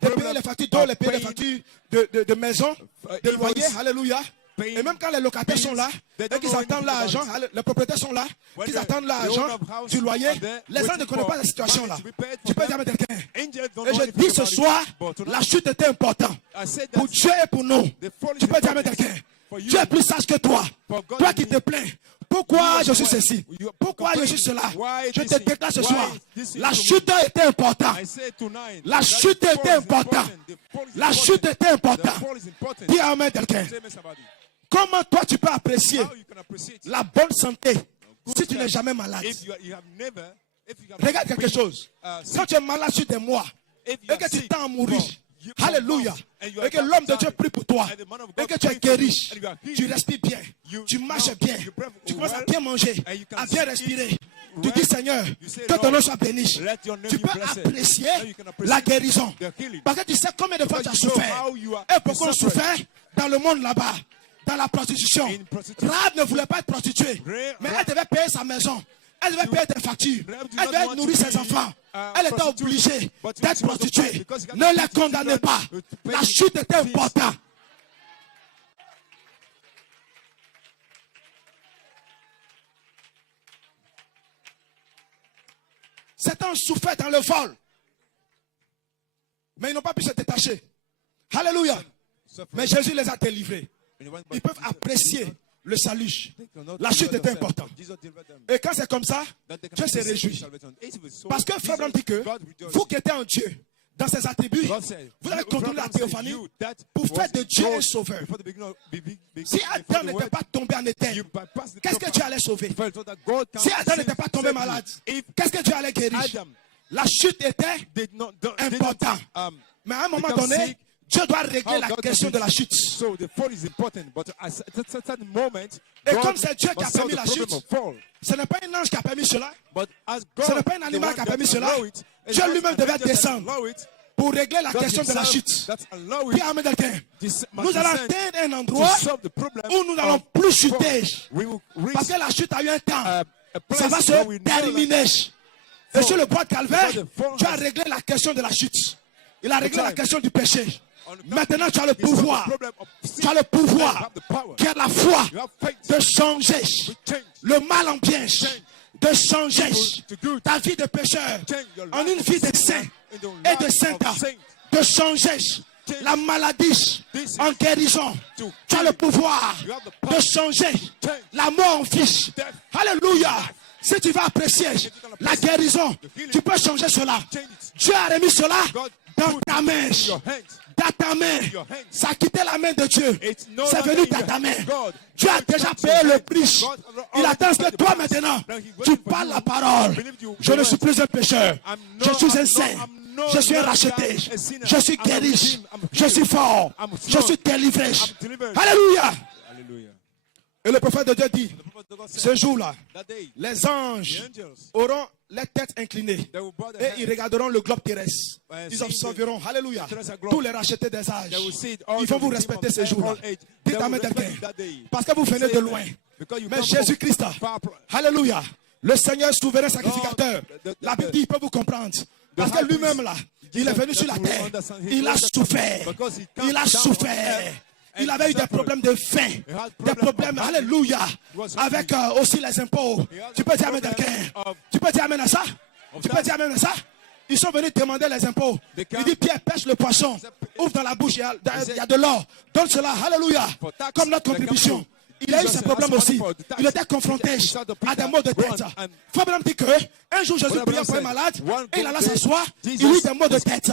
De payer les factures d'eau, de payer les factures de maison, de invoice, loyer. Alléluia. paying Et même quand les locataires sont là, they et don't qu'ils know attendent anything l'argent, about les propriétaires sont là, When qu'ils the- attendent the l'argent owner of house du loyer, are there les gens ne waiting connaissent for pas la situation money là. to be paid Tu for peux them. dire à quelqu'un. Angels don't Et know je anything dis ce about it, soir, but tonight, la chute est importante. I said Pour that Dieu et pour nous. the fall is Tu peux dire à important quelqu'un. for you. Dieu est plus sage que toi. For God Toi is qui me. te plains. Pourquoi You je suis are- ceci? you are Pourquoi je suis complaining. cela? Why Je this te thing? déclare ce Why soir. this is La to me? chute était importante. I said tonight, La that chute the fall était is importante. important. The fall is La important. chute était The importante. fall is important. Dis amen quelqu'un. Say amen, somebody. Comment toi tu peux apprécier How you can appreciate la bonne santé good si tu n'es health jamais malade? if you have never, if you have Regarde been, quelque chose. sick, Quand tu es malade sur des mois if you et are que tu sick tends à mourir, from Alléluia, months, and you et are que l'homme de baptized, Dieu prie pour toi, and the man of et God que tu es pray for you, guéri, and you are healed, tu respires bien, you tu marches now, bien, you breathe tu commences à well, bien manger, and you can à bien eat respirer. Tu well. dis Seigneur, You say, que ton nom Lord, soit béni. let your name Tu be peux blessed. apprécier Now you can appreciate la guérison. the healing. Parce que tu sais combien de fois tu as Because you know souffert. how you are Et pourquoi on suffering. souffert dans le monde là-bas, dans la prostitution. In prostitution. Rahab ne voulait pas être prostituée, mais elle devait payer sa maison. Elle devait payer des factures. Rahab did Elle not devait want nourrir to ses be, enfants. Elle était prostitute, obligée but d'être she was prostituée. obliged because God Ne had les to condamnez children pas. to pay La chute était fees. importante. Certains ont souffert dans le vol. Mais ils n'ont pas pu se détacher. Alléluia. Mais Jésus les a délivrés. Ils peuvent apprécier le salut. La chute était importante. Et quand c'est comme ça, Dieu se réjouit. Parce que Frère Branham dit que vous qui êtes en Dieu, dans ses attributs, vous allez contrôler la théophanie pour faire de Dieu un sauveur. Si Adam n'était pas tombé en éther, qu'est-ce que Dieu allait sauver? Si Adam n'était pas tombé malade, qu'est-ce que Dieu allait guérir? La chute était importante. Mais à un moment donné, Dieu doit régler la question de la chute. Et comme c'est Dieu qui a permis la chute, ce n'est pas un ange qui a permis cela. Ce n'est pas un animal qui a permis cela. Dieu lui-même devait descendre pour régler la question de la chute. Puis amen quelqu'un. Nous allons atteindre un endroit où nous n'allons plus chuter. Parce que la chute a eu un temps. Ça va se terminer. Et sur le bois de Calvaire, Dieu a réglé la question de la chute. Il a réglé la question du péché. Maintenant, tu as le pouvoir. Tu as le pouvoir qui a la foi de changer le mal en bien, de changer ta vie de pécheur en une vie de saint et de sainte, de changer la maladie en guérison. Tu as le pouvoir de changer la mort en vie. Alléluia. Si tu vas apprécier la guérison, tu peux changer cela. Dieu a remis cela dans ta main. Dans ta main. Ça a quitté la main de Dieu. C'est venu dans ta main. Dieu a déjà payé le prix. Il attend que toi maintenant, tu parles la parole. Je ne suis plus un pécheur. Je suis un saint. Je suis un racheté. Je suis guéri. Je suis fort. Je suis délivré. Alléluia. Et le prophète de Dieu dit, ce jour-là, les anges auront les têtes inclinées et ils regarderont le globe terrestre. Ils observeront, alléluia, tous les rachetés des âges. Ils vont vous respecter ce jour-là. Dites amen quelqu'un. Parce que vous venez de loin. Mais Jésus-Christ, alléluia, le Seigneur souverain sacrificateur, la Bible dit, il peut vous comprendre. Parce que lui-même là, il est venu sur la terre. Il a souffert. Il a souffert. Il avait eu des problèmes de faim, des problèmes, alléluia, avec aussi les impôts. Tu peux dire amen quelqu'un? Tu peux dire amen à ça? Tu peux dire amen à ça? Ils sont venus demander les impôts. Il dit, Pierre, pêche le poisson, ouvre dans la bouche, il y a de l'or. Donne cela, alléluia, comme notre contribution. Il a eu ses problèmes aussi. Il était confronté à des maux de tête. Frère dit que un jour Jésus priait pour un malade et il alla s'asseoir. Il eut des maux de tête.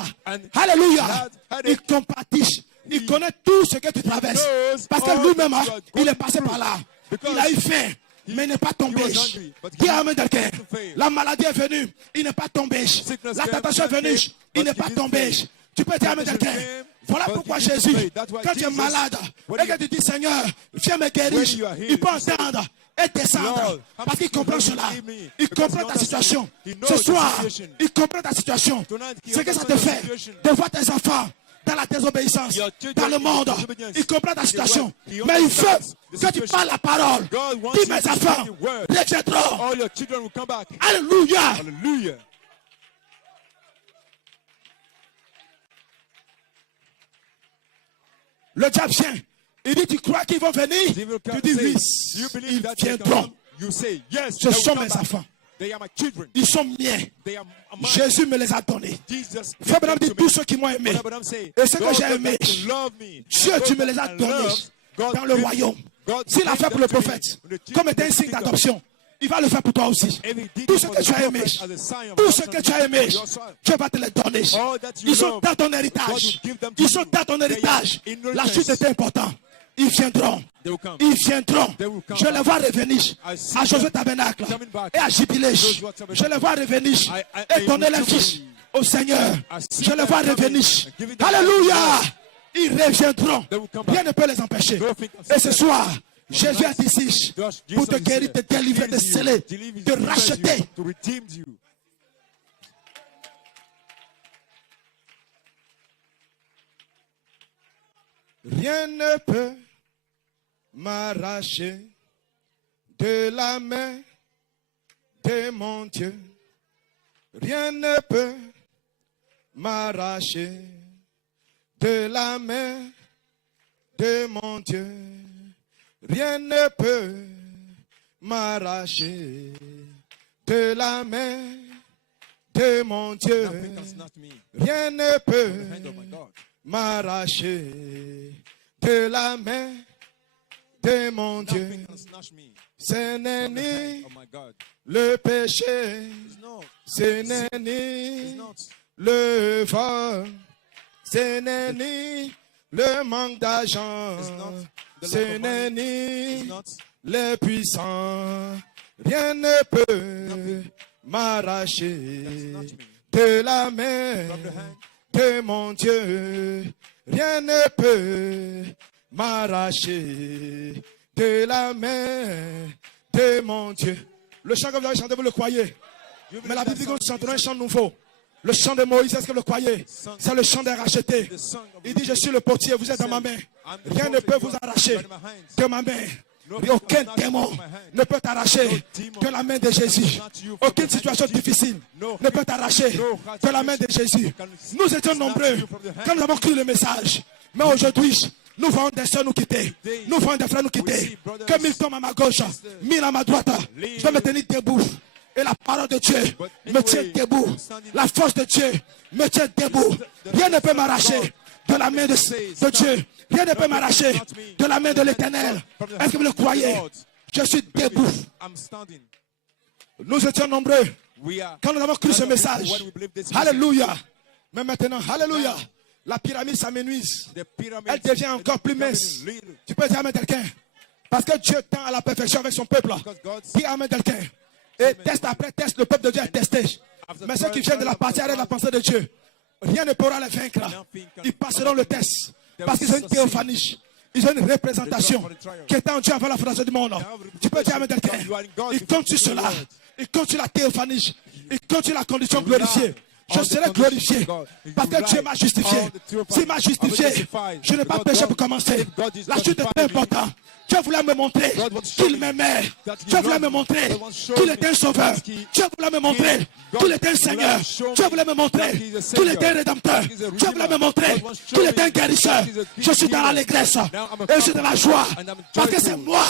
Alléluia. Il compatit. Il connaît tout ce que tu traverses. Parce que lui-même, il est passé par là. Il a eu faim. mais il n'est pas tombé. was hungry, but he Dis amen quelqu'un. didn't fail. La maladie est venue, il n'est pas tombé. Sickness La came, tentation est came, venue, but il n'est he pas didn't tombé. fail. Tu peux dire amen Temptation quelqu'un. came, Voilà but pourquoi he didn't Jésus, fail. That's why quand tu es Jesus, malade, when et que tu dis Seigneur, viens me guérir, when you are healed, il peut you say, entendre et descendre. Lord, Parce qu'il comprend you cela. forgive me, Il because comprend he ta situation. understands. He knows Ce the soir, situation. il comprend ta situation. Tonight, he Ce que ça te understands the fait situation. de voir tes enfants dans la désobéissance, Your children dans le in monde. disobedience. Il comprend ta He situation. he Mais il veut understands the que tu situation. parles la parole. God wants Dis you mes to enfants, speak the word. reviendront. All your children will come back. Alléluia. Hallelujah. Le diable vient. Il dit, tu crois qu'ils vont venir? Devil Tu comes dis say, oui. do you believe Ils that they can viendront. come? You say yes. Ce they will sont come mes back. enfants. They are my children. Ils sont miens. They are mine. Jésus me les a donnés. Jesus Frère gave Branham them dit, to me. tous ceux qui m'ont aimé, Brother Branham say, et ceux que those j'ai that aimés, love me, Dieu, and tu those me les that as I donnés love, God dans le gave- royaume. God S'il a gave fait pour them le to me. prophète, When the comme children étant un signe kingdom, d'adoption, il va le faire pour toi aussi. if he did Tout it ce for que the tu as aimé, prophet as a sign of tout ce adoption, que tu as aimé, your son, Dieu va te les donner. all that you Ils sont love, dans ton God héritage. will give them to Ils sont you. dans ton They are héritage. inheritance. La suite est importante. Ils viendront. They will come. Ils viendront. They will come Je les back. vois revenir I see à Josué them Tabernacle coming back. et à Jubilé. Those who are tabernacle. Je les vois revenir et I donner will les jubilee. fils au Seigneur. I see Je les them vois coming revenir. and giving them Alléluia. back. Ils reviendront. They will come back. Rien ne peut les empêcher. Nothing can Et ce stop them. soir, Jésus est ici pour te guérir, te délivrer, te sceller, te racheter. To redeem you. Rien ne peut m'arracher de la main de mon Dieu. Rien ne peut m'arracher de la main de mon Dieu. Rien ne peut m'arracher de la main de mon Dieu. Nothing can snatch me Rien ne peut from the hand of my God. m'arracher de la main de mon Dieu. Nothing can snatch me Ce n'est from the ni hand of my God. le péché, It's not. ce n'est It's ni not. le vol, ce n'est ni le manque d'argent, It's not the ce lack of n'est money. It's ni not. les puissants. Rien ne peut Nothing m'arracher can snatch me de la main from the hand. de mon Dieu. Rien ne peut m'arracher de la main de mon Dieu. Le chant que vous avez chanté, vous le croyez. You Mais la believe Bible dit that que nous song? chanterons un chant nouveau. Le chant de Moïse, est-ce que vous le croyez? C'est le chant des rachetés. The song of Il dit, je suis le potier, vous êtes dans ma main. Rien ne peut vous arracher de ma main. Et aucun démon ne peut t'arracher de la main de Jésus. Aucune situation difficile ne peut t'arracher de la main de Jésus. Nous étions nombreux quand nous avons cru le message. Mais aujourd'hui, nous voyons des soeurs nous quitter. Nous voyons des frères nous quitter. Que 1000 tombent à ma gauche, 1000 à ma droite. Je vais me tenir debout. Et la parole de Dieu me tient debout. La force de Dieu me tient debout. Rien ne peut m'arracher de la main de Dieu. Rien ne peut m'arracher de la main de l'Éternel. Est-ce que vous le croyez? Je suis debout. I'm standing. Nous étions nombreux We are. quand nous avons cru ce message. When we believe this message, Alléluia. Mais maintenant, alléluia. La pyramide s'amenuise. the pyramid Elle devient encore plus mince. Tu peux dire amen quelqu'un. Parce que Dieu tend à la perfection avec son peuple. Because God Dis amen quelqu'un. Et test après test, le peuple de Dieu est testé. Mais ceux qui viennent de la partie de la pensée de Dieu, rien ne pourra les vaincre. Ils passeront le test. Parce qu'ils ont une théophanie. Ils ont une représentation qui est en Dieu avant la fondation du monde. Tu peux dire amen quelqu'un. Ils comptent sur cela. Ils comptent sur la théophanie. Ils comptent sur la condition glorifiée. Je serai glorifié parce que Dieu m'a justifié. S'il m'a justifié, je n'ai pas péché pour commencer. La chute est très importante. Dieu voulait me montrer qu'il m'aimait. Dieu voulait me montrer qu'il était un sauveur. Dieu voulait me montrer qu'il était un Seigneur. Dieu voulait me montrer qu'il était un rédempteur. Dieu voulait me montrer qu'il était un guérisseur. Je suis dans l'allégresse et je suis dans la joie parce que c'est moi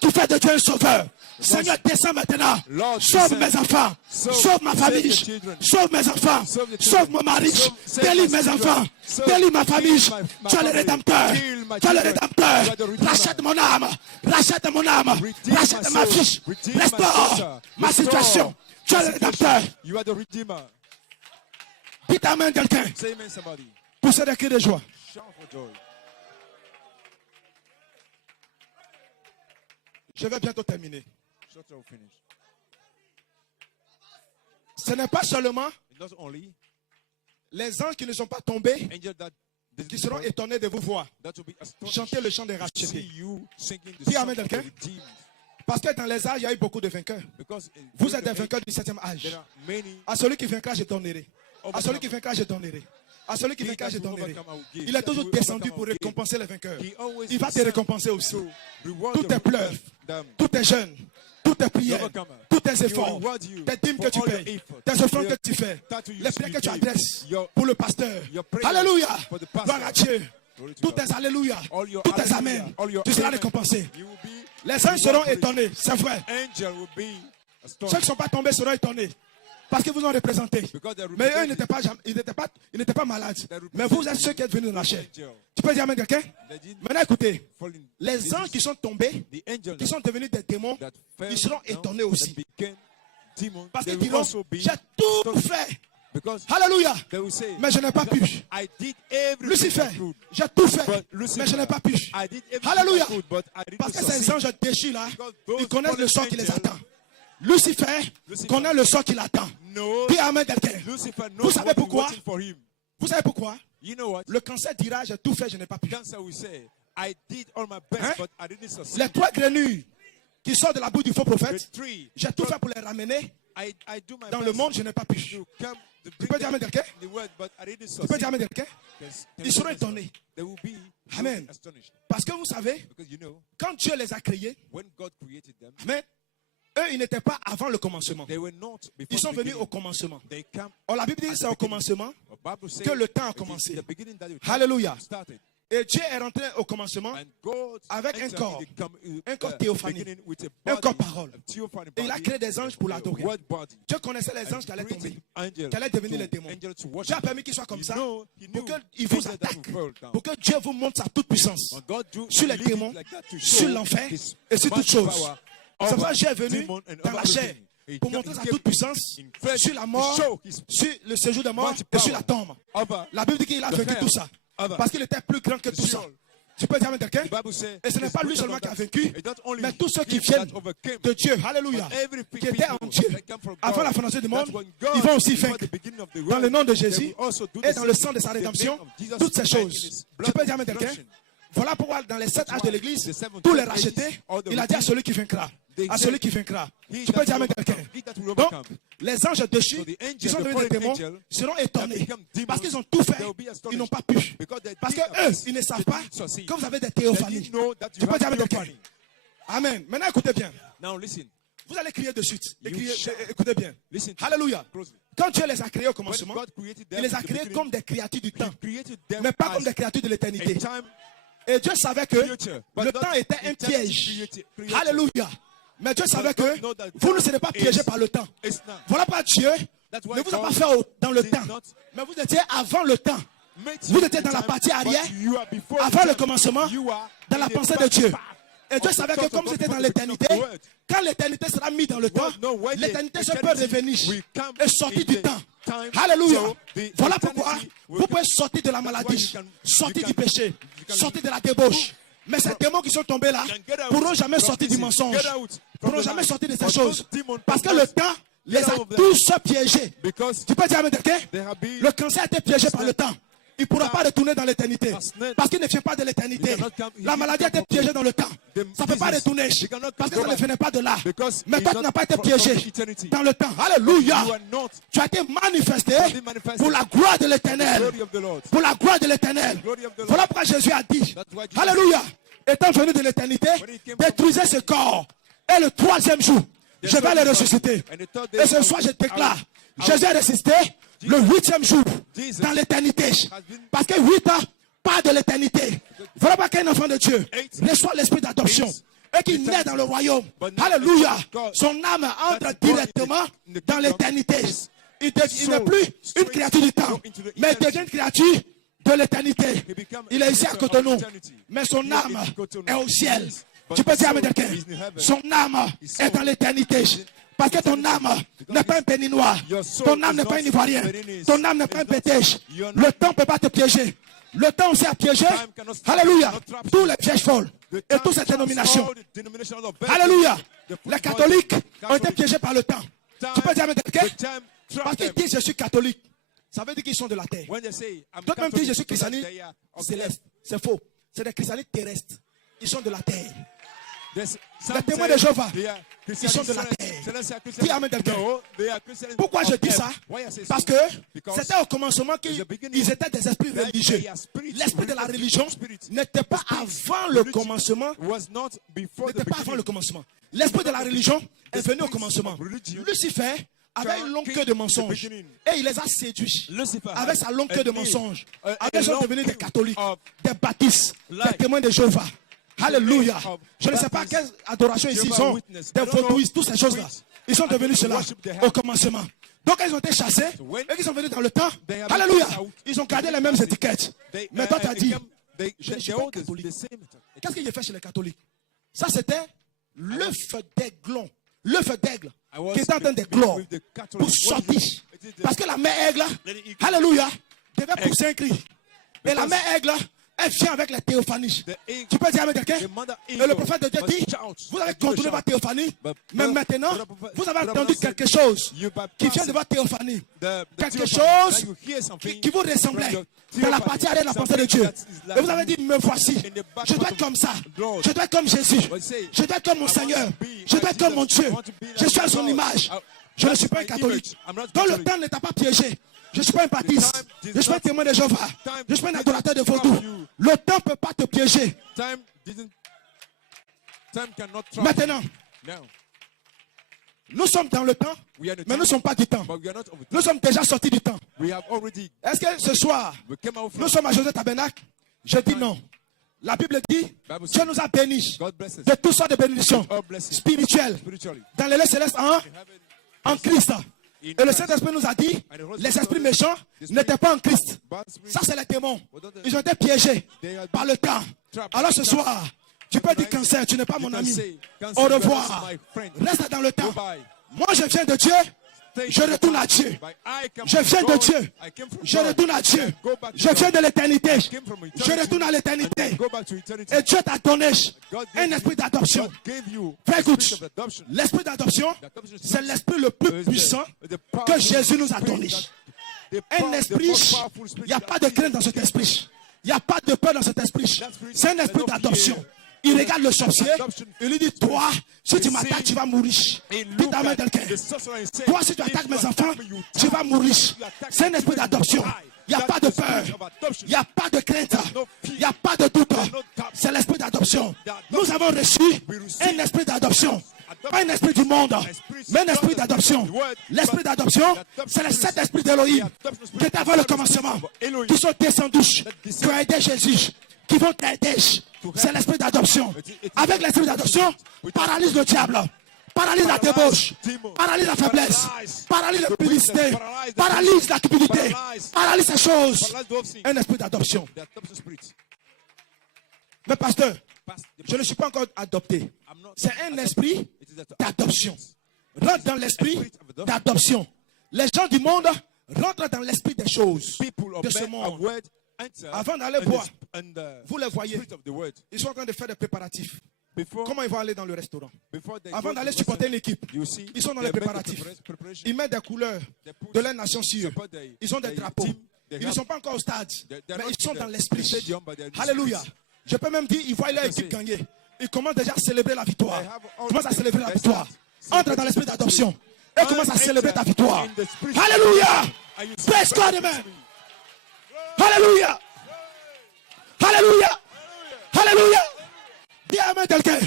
qui fais de Dieu un sauveur. Seigneur, descends maintenant. Sauve mes enfants. Sauve ma famille. Sauve mes enfants. Sauve mon mari. Délivre mes enfants. Délivre ma famille. Tu es le rédempteur. Tu es le rédempteur. Rachète mon âme. Rachète mon âme. Rachète ma fiche. Restaure ma situation. Tu es le rédempteur. You are the Redeemer. Dis ta main quelqu'un. Say amen, somebody. Poussez des cris de joie. Shout for joy. Je vais bientôt terminer. Shorter will finish. Ce n'est pas seulement It's not only les anges qui ne sont pas tombés angels that qui seront étonnés de vous voir that will be astonished chanter le chant des to see rachetés. you singing the Dis song amen, of the quelqu'un. redeemed. Parce que dans les âges, il y a eu beaucoup de vainqueurs. Because in Vous during êtes des the vainqueurs age, du 7e âge. there are many À celui qui vaincra, je donnerai. À celui qui vaincra, je donnerai. À celui qui He vaincra, that je will donnerai. overcome, I will give. Il est He that toujours will descendu overcome, pour I will give. récompenser les vainqueurs. He always Il va te descends récompenser aussi. to reward Tous the tes pleurs, them. tous tes jeûnes, toutes tes prières, Overcomer. tous tes He will efforts, reward you tes dîmes que for tu all your payes, effort, tes offrandes your que tu fais, tattoo you les prières que tu give, adresses your- pour le pasteur. your prayers Alléluia. for the pastor. Gloire à Dieu. Glory to Tous God. tes alléluia, All your tous tes hallelujah, amens, all your tu seras amen. récompensé. You will be Les anges seront rewarded. étonnés, c'est vrai. Angel will be Ceux qui astonished ne sont pas tombés seront étonnés. Parce que vous ont représenté. because they Mais eux, represent ils n'étaient pas, ils n'étaient pas malades. They represent Mais vous êtes ceux qui êtes venus dans la chair. angel. Tu peux dire amen quelqu'un? They didn't Maintenant écoutez, fall in les disease. anges qui sont tombés, The angels qui sont devenus des démons, that fell ils seront down étonnés and aussi. became demons, Parce they qu'ils will diront, also be j'ai tout astonished fait. because Alléluia. they will say, Mais je n'ai pas pu. I did everything Lucifer, I could, j'ai tout fait. but Lucifer, Mais je n'ai pas pu. I did everything Alléluia. I could, but I didn't Parce que ces succeed. anges déchus là, Because those ils connaissent le fallen sort qui les angels attend. Lucifer Lucifer connaît le sort qui l'attend. knows, Dis amen quelqu'un. Lucifer Vous knows savez what is pourquoi? waiting for him. Vous savez pourquoi? You know what? Le cancer dira, j'ai tout fait, je n'ai pas pu. Cancer will say, I did all my best, Hein? but I didn't succeed. Les trois grenouilles qui sortent de la bouche du faux The prophète, three, j'ai tout fait pour les ramener. I do my Dans best le monde, je n'ai pas pu. to come to Tu bring peux dire amen them quelqu'un? in the world, but I didn't Tu peux succeed. dire amen quelqu'un? Ils seront étonnés. They will be Amen. astonished Parce que vous savez, because you know quand Dieu les a créés, when God created them, amen, eux, ils n'étaient pas avant le commencement. they were not before Ils sont the venus beginning. au commencement. They come Or, la Bible dit que c'est au commencement the Bible says que le temps a it is commencé. the beginning that the Alléluia. time started. Et Dieu est rentré au commencement And God avec un entered corps, in the un corps théophanie, beginning with un a corps body, parole. a theophany Et il a body, créé des anges pour a l'adorer. word body. Dieu connaissait les And anges qui allaient created tomber, angels qui allaient devenir to- les démons. angels to Dieu worship a permis qu'ils soient comme him. ça He pour knew qu'ils vous angels that attaquent, will fall down. pour que Dieu vous montre sa toute puissance When God sur les lead it démons, like that to sur show l'enfer his et sur toutes mighty choses. power C'est pour ça over que Dieu est venu demon and dans la over chair everything. He pour came- montrer he sa came toute puissance in flesh sur la to mort, show his sur le séjour de mort mighty et sur power la tombe. over La Bible dit qu'il a the vaincu hell, tout ça over parce qu'il était plus grand que the tout ça. Sheol. Tu peux dire amen quelqu'un? The Bible says, Et ce n'est it's pas lui greater seulement qui than a that. vaincu, It's not only mais tous ceux qui him viennent that overcame, de Dieu, alléluia, but every qui étaient en people Dieu that come from avant God. la fondation du monde, That's when God, ils vont aussi before vaincre the beginning of the dans world, le nom de they Jésus will also do et the dans le same sang de sa in the rédemption, name of Jesus toutes ces Christ and choses. his Tu blood peux dire amen quelqu'un? redemption. Voilà pourquoi dans les 7 âges de why l'église, the seven tous les ages, rachetés, all the il a dit à celui qui vaincra, à celui qui vaincra. Tu peux dire amen quelqu'un? Donc, les anges déchus, So the angels, qui sont the devenus des fallen démons, angels, seront that étonnés become demons, parce qu'ils ont tout fait, they will be astonished ils n'ont pas pu. because they Parce did que not- eux, ils ne savent they pas didn't succeed. que vous avez des They théophanies. didn't know that Tu you peux have dire amen quelqu'un? theophany. Amen. Maintenant, écoutez bien. Now listen, Vous allez crier de suite. You Crier- shout. écoutez bien. listen to Alléluia. closely. Quand Dieu les a créés au When commencement, God created them il les in a the créés beginning, comme des créatures du He temps, created them mais pas comme as des créatures de a l'éternité. time Et Dieu savait que future, but le not temps était un eternity piège. creature. Alléluia. Mais Dieu savait God que know that vous ne time serez pas is- piégés par le temps. It's not. Voilà pourquoi Dieu That's why ne vous a God pas fait dans le did temps, not mais vous étiez avant le temps. make Vous you étiez the dans la time, partie arrière, but you are before avant the le time. commencement, You are dans la in the pensée de back Dieu. part Et Dieu of the savait que thoughts comme of God c'était dans before the beginning of l'éternité, the world. quand l'éternité sera mise dans le temps, God know when the l'éternité se peut eternity revenir will come et sortir in du the temps. time. Alléluia. So the Voilà eternity pourquoi will vous come. pouvez sortir de la That's why maladie, you can- sortir you du can- péché, you can- sortir de la débauche. Mais ces démons qui sont tombés là can get out pourront jamais from sortir this, du mensonge, get out from pourront the jamais lie. sortir de ces But choses. those demons Parce que can le temps les get a out of them. tous piégés. Because Tu peux dire amen quelqu'un? they have been Le cancer a été piégé par le temps. Il ne pourra pas retourner dans l'éternité. Parce qu'il ne vient pas de l'éternité. La maladie a été piégée dans le temps. Ça ne peut pas retourner. Parce que ça ne venait pas de là. Mais toi, tu n'as pas été piégé dans le temps. Alléluia. you are not Tu as été manifesté pour la gloire de the l'éternel. glory of the Lord. Pour la gloire de l'éternel. Glory of the Lord. Voilà pourquoi Jésus a dit. That's why Jesus Alléluia. Étant venu de l'éternité, détruisez ce corps. Et le troisième jour, je vais le ressusciter. And the third day, Et ce soir, je déclare, Jésus est ressuscité le 8e jour dans l'éternité. Parce que 8 ans, pas de l'éternité. Voilà pourquoi qu'un enfant de Dieu reçoit l'esprit d'adoption et qui naît dans le royaume. Alléluia. Son âme entre directement dans l'éternité. Il n'est plus une créature du temps, mais il devient une créature de l'éternité. Il est ici à Cotonou, mais son âme est au ciel. Tu peux dire à quelqu'un, son âme est dans l'éternité. Parce que ton âme n'est pas un béninois. Ton âme n'est pas un ivoirien. Ton âme n'est pas un pétèche. Le temps ne peut pas te piéger. Le temps aussi a piégé. Alléluia. Tous les pièges folles. et toutes ces dénominations. Alléluia. Les catholiques ont été piégés par le temps. Tu peux dire, mais quelqu'un? Parce qu'ils disent je suis catholique. Ça veut dire qu'ils sont de la terre. D'autres même disent je suis christianiste céleste. C'est faux. C'est des christianistes terrestres. Ils sont de la terre. Les témoins de Jéhovah, ils sont de la terre. Dis amen quelqu'un. Pourquoi je dis ça? Parce que c'était au commencement qu'ils étaient des esprits religieux. L'esprit de la religion n'était pas avant le commencement. N'était pas avant le commencement. L'esprit de la religion est venu au commencement. Lucifer avait une longue queue de mensonges. Et il les a séduits. Avec sa longue queue de mensonges. Avec sont devenus des catholiques, des baptistes, des témoins de Jéhovah. Alléluia. Je ne sais pas quelle adoration ici ils ont. Des vaudouistes, toutes ces choses-là. Ils sont devenus cela au commencement. Donc ils ont été chassés et ils sont venus dans le temps. Alléluia. Ils ont gardé les mêmes étiquettes. Mais toi tu as dit, je ne suis pas catholique. Qu'est-ce qu'il a fait chez les catholiques? Ça c'était l'œuf d'aiglon. L'œuf d'aigle qui est en train d'éclore pour sortir. Parce que la mère aigle, alléluia, devait pousser un cri. Et la mère aigle, elle vient avec la théophanie. Tu peux dire avec quelqu'un? Et le prophète de Dieu dit, vous avez contrôlé votre théophanie, mais maintenant, vous avez entendu quelque chose qui vient de votre théophanie. Quelque chose qui vous ressemblait dans la partie arrière de la pensée de Dieu. Et vous avez dit, me voici. Je dois être comme ça. Je dois être comme Jésus. Je dois être comme mon Seigneur. Je dois être comme mon Dieu. Je suis à son image. Je ne suis pas un catholique. Donc le temps ne t'a pas piégé. Je ne suis pas un baptiste. Je ne suis pas un témoin de Jéhovah. Je ne suis pas un adorateur de vaudou. Le temps ne peut pas te piéger. Maintenant, nous sommes dans le temps, mais nous ne sommes pas du temps. Nous sommes déjà sortis du temps. Est-ce que ce soir, nous sommes à José Tabernacle? Je dis non. La Bible dit, Dieu nous a bénis de toutes sortes de bénédictions spirituelles dans les lieux célestes en Christ. Et le Saint-Esprit nous a dit, les esprits méchants n'étaient pas en Christ. Ça, c'est les démons. Ils ont été piégés par le temps. Alors ce soir, tu peux dire cancer, tu n'es pas mon ami. Au revoir. Reste dans le temps. Moi, je viens de Dieu. Je retourne à Dieu. Je viens de Dieu. Je retourne à Dieu. Je viens de l'éternité. Je retourne à l'éternité. Et Dieu t'a donné un esprit d'adoption. Fais écoute. L'esprit d'adoption, c'est l'esprit le plus puissant que Jésus nous a donné. Un esprit, il n'y a pas de crainte dans cet esprit. Il n'y a pas de peur dans cet esprit. C'est un esprit d'adoption. Il regarde le sorcier, il lui dit, toi, si tu m'attaques, tu vas mourir. Dis ta main quelqu'un. Toi, si tu attaques mes enfants, tu vas mourir. C'est un esprit d'adoption. Il n'y a pas de peur. Il n'y a pas de crainte. Il n'y a pas de doute. C'est l'esprit d'adoption. Nous avons reçu un esprit d'adoption. Pas un esprit du monde, mais un esprit d'adoption. L'esprit d'adoption, c'est le Saint-Esprit d'Élohim qui est avant le commencement, qui sont descendus, qui ont aidé Jésus, qui vont t'aider. C'est l'esprit d'adoption. Avec l'esprit d'adoption, paralyse le diable, paralyse la débauche, paralyse la faiblesse, paralyse la publicité, paralyse la cupidité, paralyse ces choses. Un esprit d'adoption. Mais pasteur, je ne suis pas encore adopté. C'est un esprit d'adoption. Rentre dans l'esprit d'adoption. Les gens du monde rentrent dans l'esprit des choses de ce monde. Avant d'aller boire, vous les voyez, ils sont en train de faire des préparatifs. Comment ils vont aller dans le restaurant? Avant d'aller supporter une équipe, ils sont dans les préparatifs. Ils mettent des couleurs de leur nation sûre. Ils ont des drapeaux. Ils ne sont pas encore au stade, mais ils sont dans l'esprit. Alléluia. Je peux même dire, ils voient leur équipe gagner. Ils commencent déjà à célébrer la victoire. Ils commencent à célébrer la victoire. Entre dans l'esprit d'adoption. Et commence à célébrer ta victoire. Alléluia. Praise God, amen. Alléluia. Alléluia. Alléluia. Dis amen quelqu'un.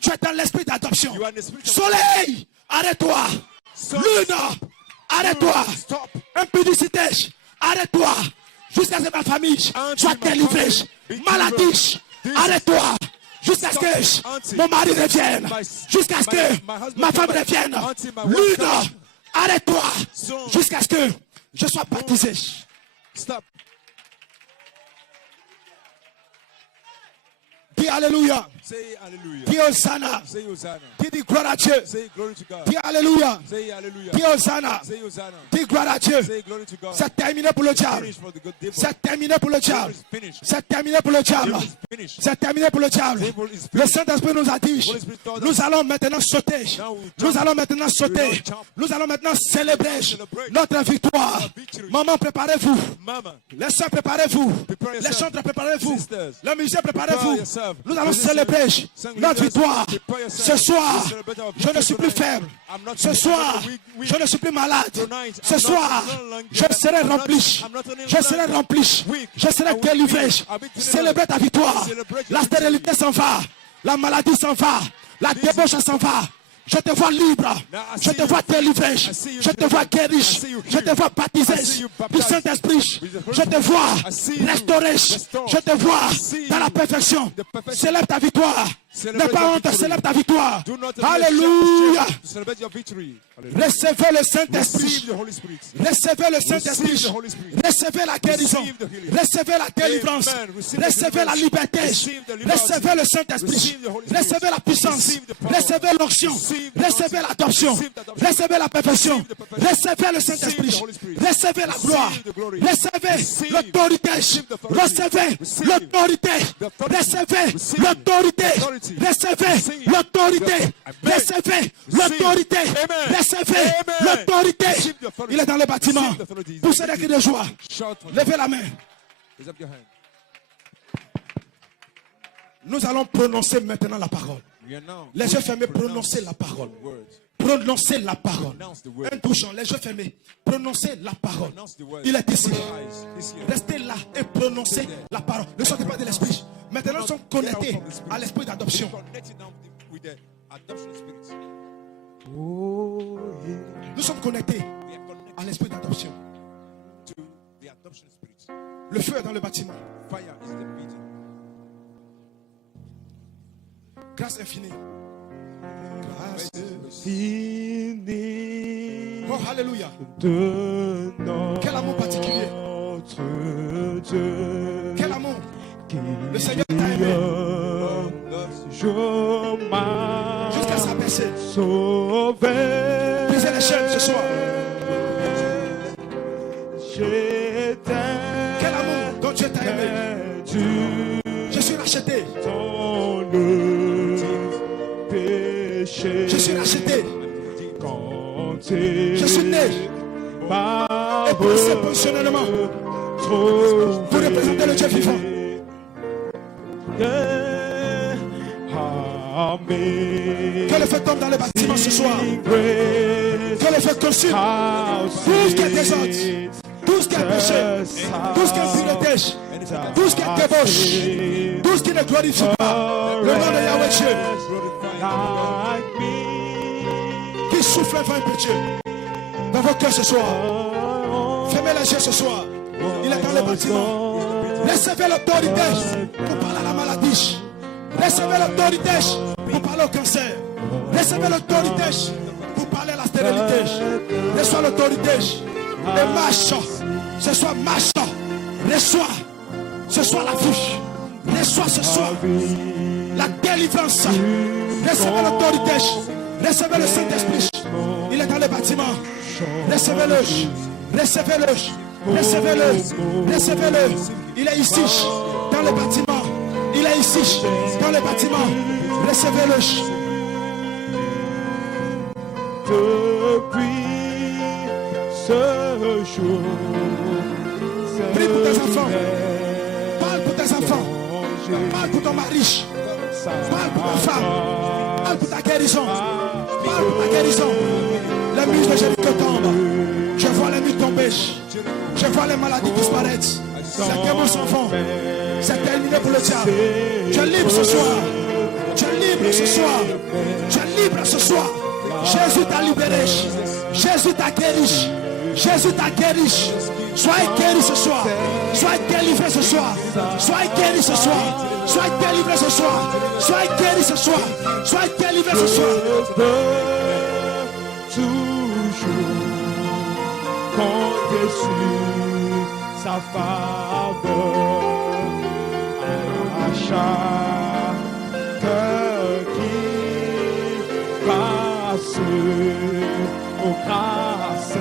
Tu es dans l'esprit d'adoption. Soleil, arrête-toi. Lune, arrête-toi. Impudicité, arrête-toi. Jusqu'à ce que ma famille soit délivrée. Maladie, arrête-toi. Jusqu'à ce que mon mari revienne. Jusqu'à ce que ma femme revienne. Lune, arrête-toi. Jusqu'à ce que je sois baptisé. Stop. Dis alléluia. Say hallelujah. Dis Hosanna. Say Hosanna. Dis gloire à Dieu. Say glory to God. Dis Alléluia. Say hallelujah. Dis Hosanna. Say Hosanna. Dis gloire à Dieu. Say glory to God. C'est terminé pour le diable. Finish for the good devil. C'est terminé pour le diable. Devil is finished. C'est terminé pour le diable. Devil is finished. C'est terminé pour le diable. Devil is Le finished. Saint-Esprit nous a dit, Holy Spirit told us. nous allons maintenant sauter. Now we jump. Nous allons maintenant sauter. We jump. Nous allons maintenant célébrer Celebrate notre victoire. our victory. Maman, préparez-vous. Mama, Les soeurs, préparez-vous. Prepare Les yourself. chantres, préparez-vous. Sisters, Les musiciens, préparez-vous. prepare yourself. Nous allons Musicians, célébrer sing notre leaders, victoire. prepare yourself. Ce soir, We celebrate our je ne victory suis plus tonight. faible. I'm not Ce weak. soir, I'm not weak. je ne suis plus malade. Tonight, Ce I'm soir, not longer- je serai I'm not- rempli. I'm not only Je serai longer rempli. weak. Je serai I will délivré. be- I'll be delivered. Célébrer ta victoire. Celebrate your La victory. stérilité s'en va. La maladie s'en va. La débauche s'en va. Je te vois libre. Now I Je see te you vois free. délivré. I see you Je te vois delivered. guéri. I see you Je te healed. vois I baptisé see you du baptized Saint-Esprit. with the Holy Je te Spirit. vois I see you restauré. restored. Je te vois I see dans la you perfection. the perfection. Célèbre ta victoire. Celebrate N'aie pas your honte, victory. célèbre ta victoire. Do not Alléluia. to celebrate your victory. Hallelujah. Recevez le Receive Saint-Esprit. the Holy Spirit. Recevez le Saint-Esprit. Receive the Holy Spirit. Recevez la guérison. Receive the healing. Recevez la délivrance. Amen. Receive the Recevez la deliverance. liberté. Receive the liberty. Recevez le Saint-Esprit. Receive the Holy Spirit. Recevez la puissance. Receive the power. Recevez l'onction. Receive the Recevez anointing. l'adoption. Receive the adoption. Recevez la perfection. Receive the perfection. Recevez le Receive Saint-Esprit. the Holy Spirit. Recevez la Receive gloire. the glory. Recevez Receive. l'autorité. Receive the authority. Recevez Receive l'autorité. the authority. Recevez Receive l'autorité. the authority. Recevez Receive l'autorité. the- Recevez Receive. l'autorité. Amen. Recevez Amen. l'autorité. Receive the authority. Il est dans le bâtiment. Receive the authority. Poussez des cris de joie. Shout for Levez la main. Raise up your hand. Nous allons prononcer maintenant la parole. We are now Les yeux fermés, pronounce prononcez la parole. the words. Prononcez la parole. Pronounce the word. Un touchant, les yeux fermés. Prononcez la parole. Pronounce the word. Il est ici. Open your eyes. He's here. Restez là et prononcez la parole. Ne sortez pas de l'esprit. Maintenant, nous sommes connectés à l'esprit d'adoption. Connected now with the adoption spirit. Nous sommes connectés We are connected à l'esprit d'adoption. to the adoption spirit. Le feu est dans le bâtiment. Fire is the beating. Grâce infinie. Grâce Fini Oh, alléluia. de notre Quel amour particulier. Dieu Quel amour. qui Le Seigneur t'a aimé je m'as jusqu'à s'abaisser. sauvé. Brisez les chaînes ce soir. J'étais Quel amour dont Dieu t'a aimé. perdu Je suis racheté. dans le péché. Je suis racheté. Quand Je suis né. Et pensé positionnellement pour représenter le Dieu vivant. Que le feu tombe dans le bâtiment ce soir. Que le feu consume tout ce qui est désordre, tout ce qui est péché, tout ce qui est impureté, tout ce qui est débauche, tout ce qui ne glorifie pas le nom de Yahweh Dieu, qui souffle un vent impétueux dans vos cœurs ce soir. Fermez les yeux ce soir. Il est dans le bâtiment. Recevez l'autorité pour parler à la maladie. Recevez l'autorité pour parler au cancer. Recevez l'autorité pour parler à la stérilité. Reçois l'autorité. Et marche. Ce soir, marche. Reçois. Ce soir, la vie. Reçois ce soir la délivrance. Recevez l'autorité. Recevez le Saint-Esprit. Il est dans le bâtiment. Recevez-le. Recevez-le. Recevez-le. Recevez-le. Il est ici, dans le bâtiment. Il est ici, dans le bâtiment. Recevez-le. Depuis ce jour, Prie pour tes enfants. Parle pour tes enfants. Parle pour ton mari. Parle pour ta femme. Parle pour ta guérison. Parle pour ta guérison. Les murs de Jéricho tombent. Je vois les murs tomber. Je vois les maladies disparaître. Les démons s'en vont. C'est terminé pour le diable. Tu es libre ce soir. Tu es libre ce soir. Tu es libre ce soir. Jésus t'a libéré. Jésus t'a guéri. Jésus t'a guéri. Soyez guéri ce soir. Soyez délivré ce soir. Soyez guéri ce soir. Soyez délivré ce soir. Soyez guéri ce soir. Soyez délivré ce soir. toujours compter sur sa faveur à chaque grâce, oh grâce.